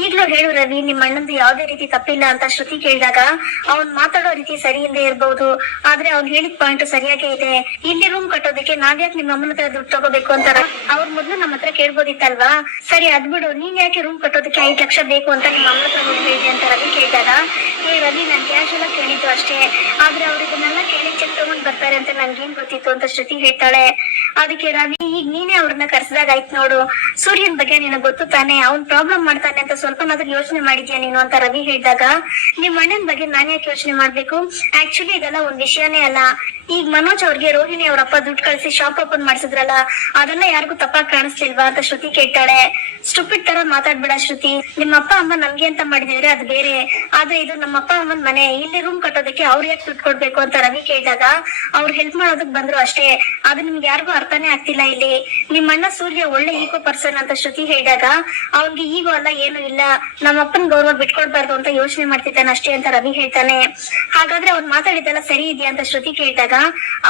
S3: ಈಗ್ಲೂ ಹೇಳು ರವಿ ನಿಮ್ಮ ಅಣ್ಣಂದು ಯಾವ್ದೇ ರೀತಿ ತಪ್ಪಿಲ್ಲ ಅಂತ ಶ್ರುತಿ ಕೇಳಿದಾಗ ಅವ್ನ್ ಮಾತಾಡೋ ರೀತಿ ಸರಿ ಇಲ್ಲದೆ ಇರ್ಬಹುದು ಆದ್ರೆ ಅವ್ನ್ ಹೇಳಿದ ಪಾಯಿಂಟ್ ಸರಿಯಾಗೇ ಇದೆ. ಇಲ್ಲಿ ರೂಮ್ ಕಟ್ಟೋದಕ್ಕೆ ನಾವ್ಯಾಕೆ ನಿಮ್ಮ ಅಮ್ಮನ ಹತ್ರ ದುಡ್ಡು ತಗೋಬೇಕು ಅಂತಾರ ಅವ್ರ ಮೊದ್ಲು ನಮ್ಮ ಹತ್ರ ಕೇಳ್ಬೋದಿತ್ತಲ್ವಾ? ಸರಿ ಅದ್ಬಿಡು ನೀನ್ ಯಾಕೆ ರೂಮ್ ಕಟ್ಟೋದಕ್ಕೆ ಐದ್ ಲಕ್ಷ ಬೇಕು ಅಂತ ನಿಮ್ಮ ಅಮ್ಮನ ಹತ್ರ ಹೇಳಿದೆ ಅಂತ ರವಿ ಕೇಳಿದಾಗ, ಏ ರವಿ, ನಾನ್ ಕ್ಯಾಶುವಲ್ ಎಲ್ಲ ಕೇಳಿದ್ದು ಅಷ್ಟೇ. ಆದ್ರೆ ಅವ್ರು ಇದನ್ನೆಲ್ಲ ಕೇಳಿ ಚೆಕ್ ತಗೊಂಡ್ ಬರ್ತಾರೆ ಅಂತ ನನ್ಗೇನ್ ಗೊತ್ತಿತ್ತು ಅಂತ ಶ್ರುತಿ ಹೇಳ್ತಾಳೆ. ಅದಕ್ಕೆ ರವಿ, ಈಗ ನೀನೇ ಅವ್ರನ್ನ ಕರ್ಸಿದಾಗ ಆಯ್ತು ನೋಡು. ಸೂರ್ಯನ್ ಬಗ್ಗೆ ನಿನಗೆ ಗೊತ್ತು ತಾನೆ? ಅವ್ನ್ ಪ್ರಾಬ್ಲಮ್ ಮಾಡ್ತಾನೆ ಅಂತ ಸ್ವಲ್ಪ ಮಾತ್ರ ಯೋಚನೆ ಮಾಡಿದ್ಯಾ ನೀನು ಅಂತ ರವಿ ಹೇಳಿದಾಗ. ನಿಮ್ ಅಣ್ಣನ್ ಬಗ್ಗೆ ನಾನ್ ಯಾಕೆ ಯೋಚನೆ ಮಾಡ್ಬೇಕು? ಆಕ್ಚುಲಿ ಇದೆಲ್ಲ ಒಂದ್ ವಿಷಯನೇ ಅಲ್ಲ. ಈಗ ಮನೋಜ್ ಅವ್ರಿಗೆ ರೋಹಿಣಿ ಅವರಪ್ಪ ದುಡ್ಡು ಕಳ್ಸಿ ಶಾಪ್ ಓಪನ್ ಮಾಡ್ಸಿದ್ರಲ್ಲ, ಅದೆಲ್ಲ ಯಾರಿಗೂ ತಪ್ಪಾಗಿ ಕಾಣಿಸ್ಲಿಲ್ವಾ ಅಂತ ಶ್ರುತಿ ಕೇಳ್ತಾಳೆ. ಸ್ಟುಪಿಡ್ ತರ ಮಾತಾಡ್ಬೇಡ ಶ್ರುತಿ. ನಿಮ್ಮ ಅಪ್ಪ ಅಮ್ಮ ನಮ್ಗೆ ಅಂತ ಮಾಡಿದಿದ್ರೆ ಅದು ಬೇರೆ. ಆದ್ರೆ ಇದು ನಮ್ಮ ಅಪ್ಪ ಅಮ್ಮನ್ ಮನೆ. ಇಲ್ಲಿ ರೂಮ್ ಕಟ್ಟೋದಕ್ಕೆ ಅವ್ರ ಯಾಕೆ ದುಡ್ಡು ಕೊಡ್ಬೇಕು ಅಂತ ರವಿ ಕೇಳಿದಾಗ, ಅವ್ರು ಹೆಲ್ಪ್ ಮಾಡೋದಕ್ ಬಂದ್ರು ಅಷ್ಟೇ. ಅದು ನಿಮ್ಗೆ ಯಾರಿಗೂ ಅರ್ಥನೇ ಆಗ್ತಿಲ್ಲ ಇಲ್ಲಿ. ನಿಮ್ಮ ಅಣ್ಣ ಸೂರ್ಯ ಒಳ್ಳೆ ಈಗೋ ಪರ್ಸನ್ ಅಂತ ಶ್ರುತಿ ಹೇಳಿದಾಗ, ಅವ್ನಿಗೆ ಈಗೋ ಅಲ್ಲ, ಏನು ಇಲ್ಲ. ನಮ್ಮ ಅಪ್ಪನ ಗೌರವ ಬಿಟ್ಕೊಡ್ಬಾರ್ದು ಅಂತ ಯೋಚನೆ ಮಾಡ್ತಿದ್ದಾನೆ ಅಷ್ಟೇ ಅಂತ ರವಿ ಹೇಳ್ತಾನೆ. ಹಾಗಾದ್ರೆ ಅವ್ನ್ ಮಾತಾಡಿದ್ದೆಲ್ಲ ಸರಿ ಇದೆಯಾ ಅಂತ ಶ್ರುತಿ ಕೇಳಿದಾಗ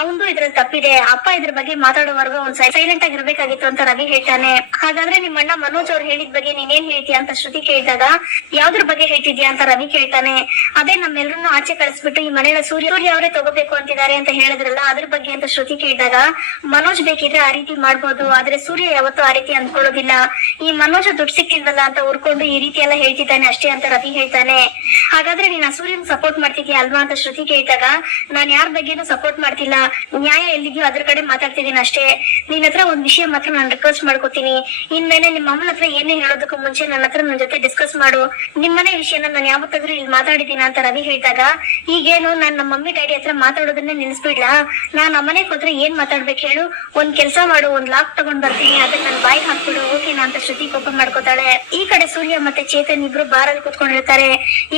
S3: ಅವನು ಇದ್ರಲ್ಲಿ ತಪ್ಪಿದೆ. ಅಪ್ಪ ಇದ್ರ ಬಗ್ಗೆ ಮಾತಾಡೋವರೆಗೂ ಅವ್ನ್ ಸೈಲೆಂಟ್ ಆಗಿರ್ಬೇಕಾಗಿತ್ತು ಅಂತ ರವಿ ಹೇಳ್ತಾನೆ. ಹಾಗಾದ್ರೆ ನಿಮ್ಮ ಅಣ್ಣ ಮನೋಜ್ ಅವ್ರು ಹೇಳಿದ ಬಗ್ಗೆ ನೀನೇನ್ ಹೇಳ್ತೀಯ ಅಂತ ಶ್ರುತಿ ಕೇಳಿದಾಗ, ಯಾವ್ದ್ರ ಬಗ್ಗೆ ಹೇಳ್ತಿದ್ಯಾ ಅಂತ ರವಿ ಕೇಳ್ತಾನೆ. ಅದೇ ನಮ್ಮೆಲ್ಲರನ್ನು ಆಚೆ ಕಳಿಸ್ಬಿಟ್ಟು ಈ ಮನೆಯ ಸೂರ್ಯ ಸೂರ್ಯ ಅವರೇ ತಗೋಬೇಕು ಅಂತಿದ್ದಾರೆ ಅಂತ ಹೇಳಿದ್ರಲ್ಲ, ಅದ್ರ ಬಗ್ಗೆ ಅಂತ ಶ್ರುತಿ ಕೇಳಿದಾಗ, ಮನೋಜ್ ಬೇಕಿದ್ರೆ ಆ ರೀತಿ ಮಾಡ್ಬೋದು. ಆದ್ರೆ ಸೂರ್ಯ ಯಾವತ್ತೂ ಆ ರೀತಿ ಅನ್ಕೊಳ್ಳೋದಿಲ್ಲ ಈ ಮನೋಜ ದುಡ್ಡು ಸಿಕ್ಕಿಲ್ವಲ್ಲ ಅಂತ ಉರ್ಕೊಂಡು ಈ ರೀತಿ ಎಲ್ಲ ಹೇಳ್ತಿದ್ದಾನೆ, ಅಷ್ಟೇ ಅಂತ ರವಿ ಹೇಳ್ತಾನೆ. ಹಾಗಾದ್ರೆ ನೀನ್ ಆ ಸೂರ್ಯನ್ ಸಪೋರ್ಟ್ ಮಾಡ್ತಿದ್ಯಾ ಅಲ್ವಾ ಅಂತ ಶ್ರುತಿ ಕೇಳಿದಾಗ, ನಾನ್ ಯಾರ ಬಗ್ಗೆನೂ ಸಪೋರ್ಟ್ ಮಾಡ್ತಿಲ್ಲ. ನ್ಯಾಯ ಎಲ್ಲಿದೆಯೋ ಅದ್ರ ಕಡೆ ಮಾತಾಡ್ತಿದ್ದೀನಿ ಅಷ್ಟೇ. ನಿನ್ ಹತ್ರ ಒಂದ್ ವಿಷಯ ಮಾತ್ರ ನಾನು ರಿಕ್ವೆಸ್ಟ್ ಮಾಡ್ಕೋತೀನಿ. ಇನ್ಮೇಲೆ ನಿಮ್ಮ ಅಮ್ಮನ ಹತ್ರ ಏನೇ ಹೇಳೋದಕ್ಕೂ ಮುಂಚೆ ನನ್ನ ಹತ್ರ ನನ್ನ ಜೊತೆ ಡಿಸ್ಕಸ್ ಮಾಡು. ನಿಮ್ಮನೆ ವಿಷಯನ ನಾನು ಯಾವತ್ತಾದ್ರೂ ಇಲ್ಲಿ ಮಾತಾಡಿದೀನ ಅಂತ ರವಿ ಹೇಳಿದಾಗ, ಈಗೇನು ನಾನ್ ನಮ್ಮ ಮಮ್ಮಿ ಡ್ಯಾಡಿ ಹತ್ರ ಮಾತಾಡೋದನ್ನೇ ನಿಲ್ಸ್ಬಿಡ್ಲಾ? ನಾನ್ ಅಮ್ಮನೇ ಹೋದ್ರೆ ಏನ್ ಮಾತಾಡ್ಬೇಕು ಹೇಳು? ಒಂದ್ ಕೆಲ್ಸ ಮಾಡು, ಒಂದ್ ಲಾಕ್ ತಗೊಂಡ್ ಬರ್ತೀನಿ, ಅದನ್ನ ನನ್ ಬಾಯಿಗೆ ಹಾಕ್ಬಿಡು ಓಕೆನಾ ಅಂತ ಶ್ರುತಿ ಕೋಪ ಮಾಡ್ಕೋತಾಳೆ. ಈ ಕಡೆ ಸೂರ್ಯ ಮತ್ತೆ ಚೇತನ್ ಇಬ್ರು ಬಾರಲ್ಲಿ ಕೂತ್ಕೊಂಡಿರ್ತಾರೆ.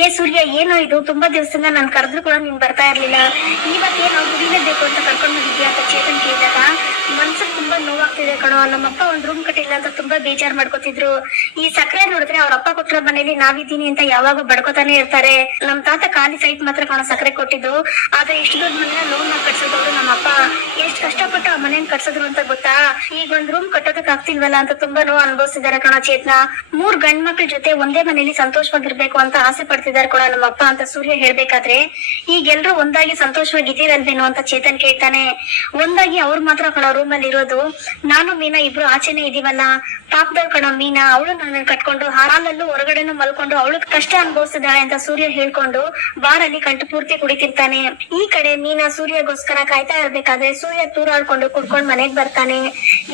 S3: ಏ ಸೂರ್ಯ, ಏನೋ ಇದು? ತುಂಬಾ ದಿವಸದಿಂದ ನಾನ್ ಕರೆದ್ರು ಕೂಡ ನೀನ್ ಬರ್ತಾ ಇರ್ಲಿಲ್ಲ. ಇವತ್ತೇನೋ ಬೇಕು ಅಂತ ಕರ್ಕೊಂಡ್ ಬಂದಿದ್ಯಾ ಅಂತ ಚೇತನ್ ಕೇಳಿದಾಗ? ಮನ್ಸಿಗೆ ತುಂಬಾ ನೋವಾಗ್ತಿದೆ ಕಣೋ. ನಮ್ಮಪ್ಪ ಒಂದ್ ರೂಮ್ ಕಟ್ಟಿಲ್ಲ ಅಂತ ತುಂಬಾ ಬೇಜಾರ್ ಮಾಡ್ಕೋತಿದ್ರು. ಈ ಸಕ್ಕರೆ ನೋಡಿದ್ರೆ ಅವ್ರ ಅಪ್ಪ ಕೊಟ್ಟಿರೋ ಮನೇಲಿ ನಾವಿದ್ದೀನಿ ಅಂತ ಯಾವಾಗ ಬಡ್ಕೋತಾನೆ ಇರ್ತಾರೆ. ನಮ್ ತಾತ ಖಾಲಿ ಸೈಟ್ ಮಾತ್ರ ಕಾಣೋ ಸಕ್ಕರೆ ಕೊಟ್ಟಿದ್ದು. ಆದ್ರೆ ಇಷ್ಟು ದೊಡ್ಡ ಮನೆ ಲೋನ್ ಮಾಡಿ ಕಟ್ಸೋದವ್ರು ನಮ್ಮಪ್ಪ ಎಷ್ಟ್ ಕಷ್ಟಪಟ್ಟು ಆ ಕಟ್ಸಿದ್ರು ಅಂತ ಗೊತ್ತಾ? ಈಗ ಒಂದ್ ರೂಮ್ ಕಟ್ಟೋದಕ್ ಆಗ್ತಿಲ್ವಲ್ಲ ಅಂತ ತುಂಬಾ ನೋವು ಕಣ ಚೇತನ. ಮೂರ್ ಗಂಡ್ ಮಕ್ಳ ಜೊತೆ ಒಂದೇ ಮನೇಲಿ ಸಂತೋಷವಾಗಿರ್ಬೇಕು ಅಂತ ಆಸೆ ಪಡ್ತಿದ್ದಾರೆ ಕೂಡ ನಮ್ಮ ಅಪ್ಪ ಅಂತ ಸೂರ್ಯ ಹೇಳ್ಬೇಕಾದ್ರೆ. ಈಗ ಎಲ್ರು ಒಂದಾಗಿ ಸಂತೋಷವಾಗಿದ್ದೀರಲ್ವೇನೋ ಅಂತ ಚೇತನ್ ಕೇಳ್ತಾನೆ. ಒಂದಾಗಿ ಅವ್ರು ಮಾತ್ರ ಕಣ ರೂಮ್ ಅಲ್ಲಿ ಇರೋದು ನಾನು ಮೀನಾ, ಇಬ್ರು ಆಚೆನೆ ಇದೀವಲ್ಲ. ಪಾಪದವ್ ಕಣ ಮೀನಾ, ಅವಳು ನನ್ನ ಕಟ್ಕೊಂಡು ಹಾಲಲ್ಲೂ ಹೊರಗಡೆನೂ ಮಲ್ಕೊಂಡು ಅವಳು ಕಷ್ಟ ಅನುಭವಿಸಿದಾಳೆ ಅಂತ ಸೂರ್ಯ ಹೇಳ್ಕೊಂಡು ಬಾರ್ ಅಲ್ಲಿ ಕಂಠಪೂರ್ತಿ ಕುಡಿತಿರ್ತಾನೆ. ಈ ಕಡೆ ಮೀನಾ ಸೂರ್ಯಗೋಸ್ಕರ ಕಾಯ್ತಾ ಇರ್ಬೇಕಾದ್ರೆ ಸೂರ್ಯ ತೂರಾಡ್ಕೊಂಡು ಕುಡ್ಕೊಂಡ್ ಮನೆಗ್ ಬರ್ತಾನೆ.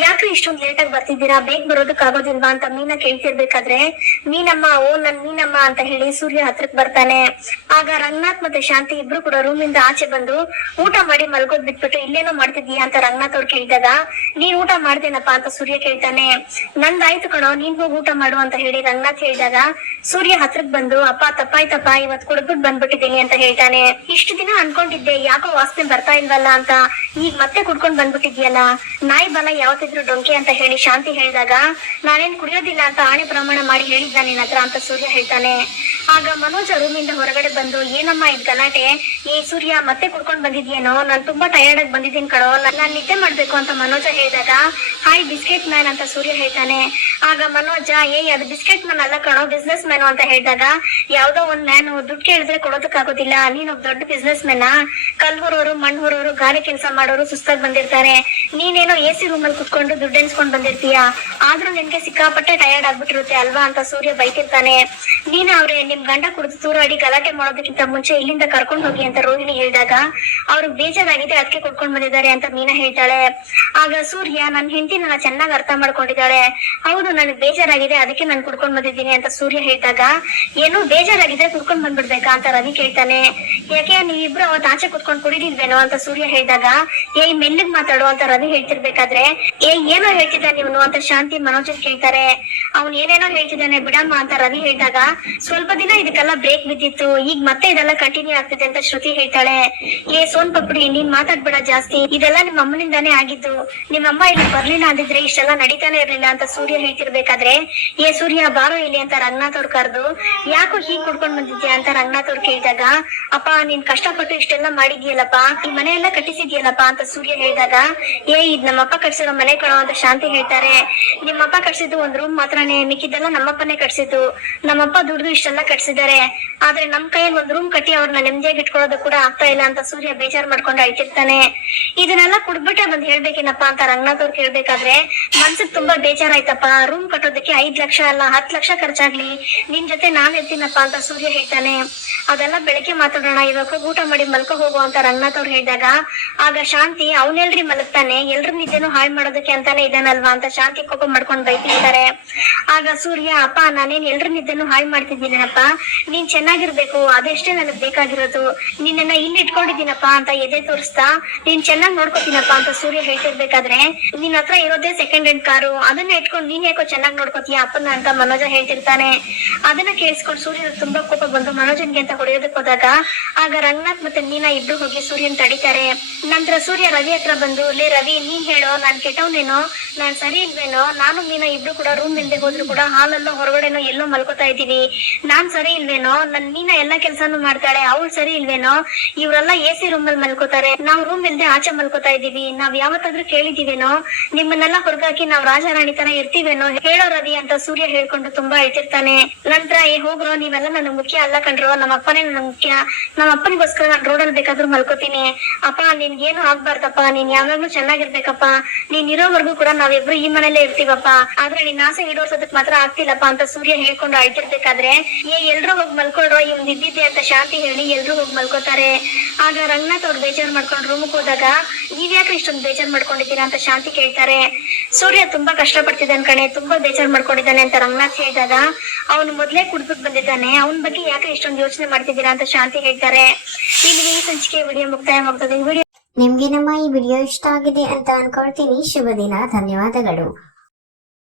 S3: ಯಾಕೆ ಇಷ್ಟೊಂದ್ ಲೇಟ್ ಆಗಿ ಬರ್ತಿದ್ದೀರಾ? ಬೇಗ ಬರೋದಕ್ ಆಗೋದಿಲ್ವಾ ಅಂತ ಮೀನ ಕೇಳ್ತಿರ್ಬೇಕಾದ್ರೆ, ಮೀನಮ್ಮ, ಓ ನನ್ ಮೀನಮ್ಮ ಅಂತ ಹೇಳಿ ಸೂರ್ಯ ಹತ್ರಕ್ ಬರ್ತಾನೆ. ಆಗ ರಂಗನಾಥ್ ಮತ್ತೆ ಶಾಂತಿ ಇಬ್ರು ಕೂಡ ರೂಮಿಂದ ಆಚೆ ಬಂದು, ಊಟ ಮಾಡಿ ಮಲ್ಗೋದ್ ಬಿಟ್ಬಿಟ್ಟು ಇಲ್ಲೇನೋ ಮಾಡ್ತಿದ್ಯಾ ಅಂತ ರಂಗನಾಥ್ ಅವ್ರು ಕೇಳಿದಾಗ, ನೀನ್ ಊಟ ಮಾಡ್ತೇನಪ್ಪ ಅಂತ ಸೂರ್ಯ ಕೇಳ್ತಾನೆ. ನಂದಾಯ್ತು ಕಣೋ, ನೀನ್ ಹೋಗಿ ಊಟ ಮಾಡು ಅಂತ ಹೇಳಿ ರಂಗನಾಥ್ ಹೇಳಿದಾಗ, ಸೂರ್ಯ ಹತ್ರಕ್ ಬಂದು, ಅಪ್ಪ, ತಪ್ಪಾಯ್ತಪ್ಪ, ಇವತ್ ಕುಡ್ಬಿಟ್ ಬಂದ್ಬಿಟ್ಟಿದ್ದೀನಿ ಅಂತ ಹೇಳ್ತಾನೆ. ಇಷ್ಟು ದಿನ ಅನ್ಕೊಂಡಿದ್ದೆ, ಯಾಕೋ ವಾಸನೆ ಬರ್ತಾ ಇಲ್ವಲ್ಲ ಅಂತ. ಈಗ ಮತ್ತೆ ಕುಡ್ಕೊಂಡ್ ಬಂದ್ಬಿಟ್ಟಿದ್ಯಲ್ಲ? ನಾಯಿ ಬಲ ಯಾವತ್ತಿದ್ರು ಡೊಂಕೆ ಅಂತ ಹೇಳಿ ಶಾಂತಿ ಹೇಳಿದಾಗ, ನಾನೇನ್ ಕುಡಿಯೋದಿಲ್ಲ ಅಂತ ಆಣೆ ಪ್ರಮಾಣ ಮಾಡಿ ಹೇಳಿದ್ದ ನಿನ್ ಹತ್ರ ಅಂತ ಸೂರ್ಯ ಹೇಳ್ತಾನೆ. ಆಗ ಮನೋಜ ರೂಮಿಂದ ಹೊರಗಡೆ ಬಂದು, ಏನಮ್ಮ ಇದ್ ಗಲಾಟೆ? ಈ ಸೂರ್ಯ, ಮತ್ತೆ ಕುಡ್ಕೊಂಡ್ ಬಂದಿದ್ಯೇನೋ? ನಾನ್ ತುಂಬಾ ಟಯರ್ಡ್ ಆಗಿ ಬಂದಿದ್ದೀನಿ ಕಡೋ ನಾನ್ ನಿದ್ದೆ ಮಾಡ್ಬೇಕು ಅಂತ ಮನೋಜ ಹೇಳಿದಾಗ, ಹಾಯ್, ಬಿಸ್ಕೆಟ್ ಮ್ಯಾನ್ ಅಂತ ಸೂರ್ಯ ಹೇಳ್ತಾನೆ. ಆಗ ಮನೋಜ, ಏ, ಅದು ಬಿಸ್ಕೆಟ್ ಮ್ಯಾನ್ ಅಲ್ಲ ಕಣೋ ಬಿಸ್ನೆಸ್ ಮ್ಯಾನ್ ಅಂತ ಹೇಳಿದಾಗ, ಯಾವ್ದೋ ಒಂದ್ ಮ್ಯಾನ್ ದುಡ್ಡು ಕೇಳಿದ್ರೆ ಕೊಡೋದಕ್ಕಾಗೋದಿಲ್ಲ, ನೀನ್ ಒಬ್ಬ ದೊಡ್ಡ ಬಿಸ್ನೆಸ್ ಮ್ಯಾನ್ ಮಣ್ಣು ಹೊರವರು ಗಾರೆ ಕೆಲಸ ಮಾಡೋರು ಸುಸ್ತಾಗಿ ಬಂದಿರ್ತಾರೆ. ನೀನೇನೋ ಎ ಸಿ ರೂಮ್ ಅಲ್ಲಿ ಕುತ್ಕೊಂಡು ದುಡ್ಡು ಎನ್ಸ್ಕೊಂಡ್ ಬಂದಿರ್ತೀಯ? ಆದ್ರೂ ನಿನ್ಗೆ ಸಿಕ್ಕಾಪಟ್ಟೆ ಟಯರ್ಡ್ ಆಗ್ಬಿಟ್ಟಿರುತ್ತೆ ಅಲ್ವಾ ಅಂತ ಸೂರ್ಯ ಬೈತಿರ್ತಾನೆ. ನೀನ್ ಅವ್ರೆ, ನಿಮ್ ಗಂಡ ಕುಡಿದು ತೂರಾಡಿ ಗಲಾಟೆ ಮಾಡೋದಕ್ಕಿಂತ ಮುಂಚೆ ಇಲ್ಲಿಂದ ಕರ್ಕೊಂಡು ಹೋಗಿ ಅಂತ ರೋಹಿಣಿ ಹೇಳಿದಾಗ ಅವ್ರಿಗೆ ಬೇಜಾರಾಗಿದೆ ಅದಕ್ಕೆ ಕುಡ್ಕೊಂಡ್ ಬಂದಿದ್ದಾರೆ ಅಂತ ಮೀನಾ ಹೇಳ್ತಾಳೆ. ಆಗ ಸೂರ್ಯ, ನನ್ ಹೆಂಡತಿ ನನ್ನ ಚೆನ್ನಾಗಿ ಅರ್ಥ ಮಾಡ್ಕೊಂಡಿದ್ದಾಳೆ. ಹೌದು ನನಗೆ ಬೇಜಾರಾಗಿದೆ, ಅದಕ್ಕೆ ನಾನು ಕುಡ್ಕೊಂಡ್ ಬಂದಿದ್ದೀನಿ ಅಂತ ಸೂರ್ಯ ಹೇಳಿದಾಗ, ಏನು ಬೇಜಾರಾಗಿದ್ರೆ ಕುಡ್ಕೊಂಡ್ ಬಂದ್ಬಿಡ್ಬೇಕಾ? ಅಂತ ರವಿ ಕೇಳ್ತಾನೆ. ಯಾಕೆ, ನೀವಿಬ್ರು ಅವತ್ ಆಚೆ ಕುತ್ಕೊಂಡ್ ಕುಡಿದಿಲ್ವೇನೋ? ಅಂತ ಸೂರ್ಯ ಹೇಳಿದಾಗ, ಏ, ಮೆಲ್ಲಗ್ ಮಾತಾಡು, ಅಂತ ರವಿ ಹೇಳ್ತಿರ್ಬೇಕಾದ್ರೆ, ಏ, ಏನೋ ಹೇಳ್ತಿದ್ದ ನೀವು ಅಂತ ಶಾಂತಿ ಮನೋಜನ್ ಕೇಳ್ತಾರೆ. ಅವ್ನ್ ಏನೇನೋ ಹೇಳ್ತಿದ್ದಾನೆ ಬಿಡಮ್ಮ, ಅಂತ ರವಿ ಹೇಳಿದಾಗ, ಸ್ವಲ್ಪ ದಿನ ಇದಕ್ಕೆಲ್ಲ ಬ್ರೇಕ್ ಬಿದ್ದಿತ್ತು, ಈಗ ಮತ್ತೆ ಇದೆಲ್ಲ ಕಂಟಿನ್ಯೂ ಆಗ್ತಿದೆ, ಅಂತ ಶ್ರುತಿ ಹೇಳ್ತಾಳೆ. ಏ, ಸೋನ್ ಪಪ್ಡಿ, ನೀನ್ ಮಾತಾಡ್ಬೇಡ ಜಾಸ್ತಿ, ಇದೆಲ್ಲ ನಿಮ್ಮ ಅಮ್ಮನಿಂದಾನೇ ಆಗಿದ್ದು. ನಿಮ್ಮಮ್ಮ ಇಲ್ಲಿ ಬರ್ಲಿಲ್ಲ ಅಂದಿದ್ರೆ ಇಷ್ಟೆಲ್ಲ ನಡೀತಾನೆ ಇರ್ಲಿಲ್ಲ, ಅಂತ ಸೂರ್ಯ ಹೇಳ್ತಿರ್ಬೇಕಾದ್ರೆ ಏ ಸೂರ್ಯ, ಬಾರೋ ಇಲ್ಲಿ ಅಂತ ರಂಗನಾಥ್ ಅವ್ರು ಕರೆದು, ಯಾಕೋ ಹೀಗ್ ಕುಡ್ಕೊಂಡ್ ಬಂದಿದ್ಯಾ ಅಂತ ರಂಗನಾಥ್ ಅವ್ರು ಕೇಳಿದಾಗ, ಅಪ್ಪ, ನೀನ್ ಕಷ್ಟಪಟ್ಟು ಇಷ್ಟೆಲ್ಲ ಮಾಡಿದ್ಯಲ್ಲಪ್ಪ, ಈ ಮನೆ ಎಲ್ಲ ಕಟ್ಟಿಸಿದ್ಯಲ್ಲಪ್ಪ ಅಂತ ಸೂರ್ಯ ಹೇಳಿದಾಗ, ಏ, ಇದ್ ನಮ್ಮಪ್ಪ ಕಟ್ಸಿರೋ ಮನೆ ಕಣೋ ಅಂತ ಶಾಂತಿ ಹೇಳ್ತಾರೆ. ನಿಮ್ಮಪ್ಪ ಕಟ್ಸಿದ್ದು ಒಂದ್ ರೂಮ್ ಮಾತ್ರನೇ, ಮಿಕ್ಕಿದ್ದೆಲ್ಲ ನಮ್ಮಪ್ಪನೇ ಕಟ್ಸಿದ್ದು. ನಮ್ಮಪ್ಪ ದುಡ್ದು ಇಷ್ಟೆಲ್ಲ ಕಟ್ಸಿದ್ದಾರೆ. ಆದ್ರೆ ನಮ್ ಕೈಯಲ್ಲಿ ಒಂದ್ ರೂಮ್ ಕಟ್ಟಿ ಅವ್ರನ್ನ ನೆಮ್ಮದಿಯಾಗಿ ಇಟ್ಕೊಳ್ಳೋದು ಕೂಡ ಆಗ್ತಾ ಇಲ್ಲ ಅಂತ ಸೂರ್ಯ ಬೇಜಾರ್ ಮಾಡ್ಕೊಂಡು ಅಳ್ತಿರ್ತಾನೆ. ಇದನ್ನೆಲ್ಲ ಕುಡ್ಬಿಟ್ಟೆ ಬಂದ್ ಹೇಳ್ಬೇಕೇನಪ್ಪ ಅಂತ ರಂಗನಾಥ್ ಅವ್ರು ಕೇಳ್ಬೇಕಾದ್ರೆ, ಮನ್ಸಿಗೆ ತುಂಬಾ ಬೇಜಾರಾಯ್ತಪ್ಪ. ರೂಮ್ ಕಟ್ಟೋದಕ್ಕೆ ಐದ್ ಲಕ್ಷ ಅಲ್ಲ ಹತ್ ಲಕ್ಷ ಖರ್ಚಾಗ್ಲಿ. ನಿನ್ ಜೊತೆ ನಾನ್ ಇರ್ತೀನಪ್ಪ ಅಂತ ಸೂರ್ಯ ಹೇಳ್ತಾನೆ. ಅದೆಲ್ಲ ಬೆಳಗ್ಗೆ ಮಾತಾಡೋಣ, ಇವಾಗ ಊಟ ಮಾಡಿ ಮಲ್ಕೋ ಹೋಗು ಅಂತ ರಂಗನಾಥ್ ಅವ್ರು ಹೇಳಿದಾಗ, ಆಗ ಶಾಂತಿ ಅವನೆಲ್ರಿ ಮಲಗ್ತಾನೆ, ಎಲ್ರ ನಿದ್ದೆನೂ ಹಾಳ್ ಮಾಡೋದಕ್ಕೆ ಅಂತಾನೆ ಇದಾನಲ್ವಾ ಅಂತ ಶಾಂತಿ ಕೋಪ ಮಾಡ್ಕೊಂಡ್ ಬೈತಿರ್ತಾರೆ. ಆಗ ಸೂರ್ಯ, ಅಪ್ಪ, ನಾನೇನ್ ಎಲ್ರ ನಿದ್ದೆನೂ ಹಾಳ್ ಮಾಡ್ತಿದ್ದೀನಪ್ಪ. ನೀನ್ ಚೆನ್ನಾಗಿರ್ಬೇಕು, ಅದೆಷ್ಟೇ ನನಗ್ ಬೇಕಾಗಿರೋದು. ನಿನ್ನನ್ನ ಇಲ್ಲಿ ಇಟ್ಕೊಂಡಿದ್ದೀನಪ್ಪ ಅಂತ ಎದೆ ತೋರಿಸ್ತಾ, ನೀನ್ ಚೆನ್ನಾಗ್ ನೋಡ್ಕೋತೀನಪ್ಪ ಅಂತ ಸೂರ್ಯ ಹೇಳ್ತಿರ್ಬೇಕಾದ್ರೆ, ನಿನ್ ಹತ್ರ ಇರೋದೇ ಸೆಕೆಂಡ್ ಹ್ಯಾಂಡ್ ಕಾರು. ಅದನ್ನ ಇಟ್ಕೊಂಡು ನೀನ್ ಯಾಕೋ ಚೆನ್ನಾಗಿ ನೋಡ್ಕೋತೀಯ? ಅಪ್ಪನ ಅಂತ ಮನೋಜ ಹೇಳ್ತಿರ್ತಾನೆ. ಅದನ್ನ ಕೇಳಿಸ್ಕೊಂಡು ಸೂರ್ಯ ತುಂಬಾ ಕೋಪ ಬಂದು ಮನೋಜನ್ಗೆ ಅಂತ ಹೊಡೆಯೋದಕ್ ಹೋದಾಗ, ಆಗ ರಂಗನಾಥ್ ಮತ್ತೆ ನೀನಾ ಇಬ್ರು ಹೋಗಿ ಸೂರ್ಯನ್ ತಡಿತಾರೆ. ನಂತರ ಸೂರ್ಯ ರವಿ ಹತ್ರ ಬಂದು, ಲೇ ರವಿ, ನೀನ್ ಹೇಳೋ, ನಾನ್ ಕೆಟ್ಟವನೇನೋ, ನಾನ್ ಸರಿ ಇಲ್ವೇನೋ, ನಾನು ನೀನಾ ಇಬ್ರು ಕೂಡ ರೂಮ್ ಇಲ್ದೆ ಹೋದ್ರು ಕೂಡ ಹಾಲಲ್ಲೋ ಹೊರಗಡೆನೋ ಎಲ್ಲೋ ಮಲ್ಕೋತಾ ಇದೀವಿ ನಾನ್ ಸರಿ ಇಲ್ವೇನೋ, ನನ್ ನೀನಾ ಎಲ್ಲಾ ಕೆಲ್ಸಾನು ಮಾಡ್ತಾಳೆ, ಅವಳು ಸರಿ ಇಲ್ವೇನೋ, ಇವ್ರೆಲ್ಲ ಎ ಸಿ ರೂಮ್ ಅಲ್ಲಿ ಮಲ್ಕೋತಾರೆ. ನಾವ್ ರೂಮ್ ಇಲ್ದೆ ಆಚೆ ಮಲ್ಕೋತಾ ಇದೀವಿ ನಾವ್ ಯಾವತ್ತಾದ್ರೂ ಕೇಳಿದೀವೇನೋ ನಿಮ್ಮನ್ನೆಲ್ಲ ಹೊರಗಾಕಿ ನಾವ್ ರಾಜಾರಾಣಿ ತರ ಇರ್ತೀವೇನೋ ಹೇಳೋ ರವಿ ಅಂತ ಸೂರ್ಯ ಹೇಳ್ಕೊಂಡು ತುಂಬಾ ಅಳ್ತಿರ್ತಾನೆ ನಂತರ, ಏ, ಹೋಗ್ರೋ, ನೀವೆಲ್ಲ ನನ್ನ ಮುಖ್ಯ ಅಲ್ಲ ಕಣ್ರೋ. ನಮ್ಮ ಅಪ್ಪನೇ ನನ್ನ ಮುಖ್ಯ. ನಮ್ಮ ಅಪ್ಪನಿಗೋಸ್ಕರ ನಾನ್ ರೋಡಲ್ಲಿ ಬೇಕಾದ್ರೂ ಮಲ್ಕೋತೀನಿ. ಅಪ್ಪ ನಿನ್ಗೇನು ಆಗ್ಬಾರ್ದಪ್ಪ? ನೀನ್ ಯಾವಾಗ್ಲೂ ಚೆನ್ನಾಗಿರ್ಬೇಕಪ್ಪ. ನೀನ್ ಇರೋವರೆಗೂ ಕೂಡ ನಾವಿಬ್ರು ಈ ಮನೇಲೆ ಇರ್ತೀವಪ್ಪ. ಆದ್ರೆ ನೀನ್ ಆಸೆ ಈಡೋರ್ಸೋದಕ್ ಮಾತ್ರ ಆಗ್ತಿಲ್ಲಪ್ಪ ಅಂತ ಸೂರ್ಯ ಹೇಳ್ಕೊಂಡು ಅಳ್ತಿರ್ಬೇಕಾದ್ರೆ, ಏ, ಎಲ್ರು ಹೋಗಿ ಮಲ್ಕೊಳ್ರೋ. ಇವ್ನ್ ಇದ್ದಿದ್ದೆ ಅಂತ ಶಾಂತಿ ಹೇಳಿ ಎಲ್ರು ಹೋಗಿ ಮಲ್ಕೋತಾರೆ. ಆಗ ರಂಗನಾಥ್ ಅವ್ರು ಬೇಜಾರ್ ಮಾಡ್ಕೊಂಡು ರೂಮ್ಗೆ ಹೋದಾಗ ನೀವ್ ಯಾಕೆ ಇಷ್ಟೊಂದು ಬೇಜಾರ್ ಮಾಡ್ಕೊಂಡಿದ್ದೀರಾ? ಅಂತ ಶಾಂತಿ ಕೇಳ್ತಾರೆ. ಸೂರ್ಯ ತುಂಬಾ ಕಷ್ಟ ಪಡ್ತಿದ್ದಾನೆ ಕಣೆ. ತುಂಬಾ ಬೇಜಾರ್ ಮಾಡ್ಕೊಂಡಿದ್ದಾನೆ ಅಂತ ರಂಗನಾಥ್ ಹೇಳಿದಾಗ, ಅವನು ಮೊದ್ಲೇ ಕುಡ್ಬಿಟ್ಟು ಬಂದಿದ್ದಾನೆ. ಅವನ ಬಗ್ಗೆ ಯಾಕೆ ಇಷ್ಟೊಂದು ಯೋಚನೆ ಮಾಡ್ತಿದ್ದೀರಾ ಅಂತ ಶಾಂತಿ ಹೇಳ್ತಾರೆ. ಇಲ್ಲಿಗೆ ಈ ಸಂಚಿಕೆ ವಿಡಿಯೋ ಮುಕ್ತಾಯವಾಗ್ತದೆ. ವಿಡಿಯೋ
S4: ನಿಮ್ಗೆ ನಮ್ಮ ಈ ವಿಡಿಯೋ ಇಷ್ಟ ಆಗಿದೆ ಅಂತ ಅನ್ಕೊಳ್ತೀನಿ. ಶುಭ ದಿನ. ಧನ್ಯವಾದಗಳು.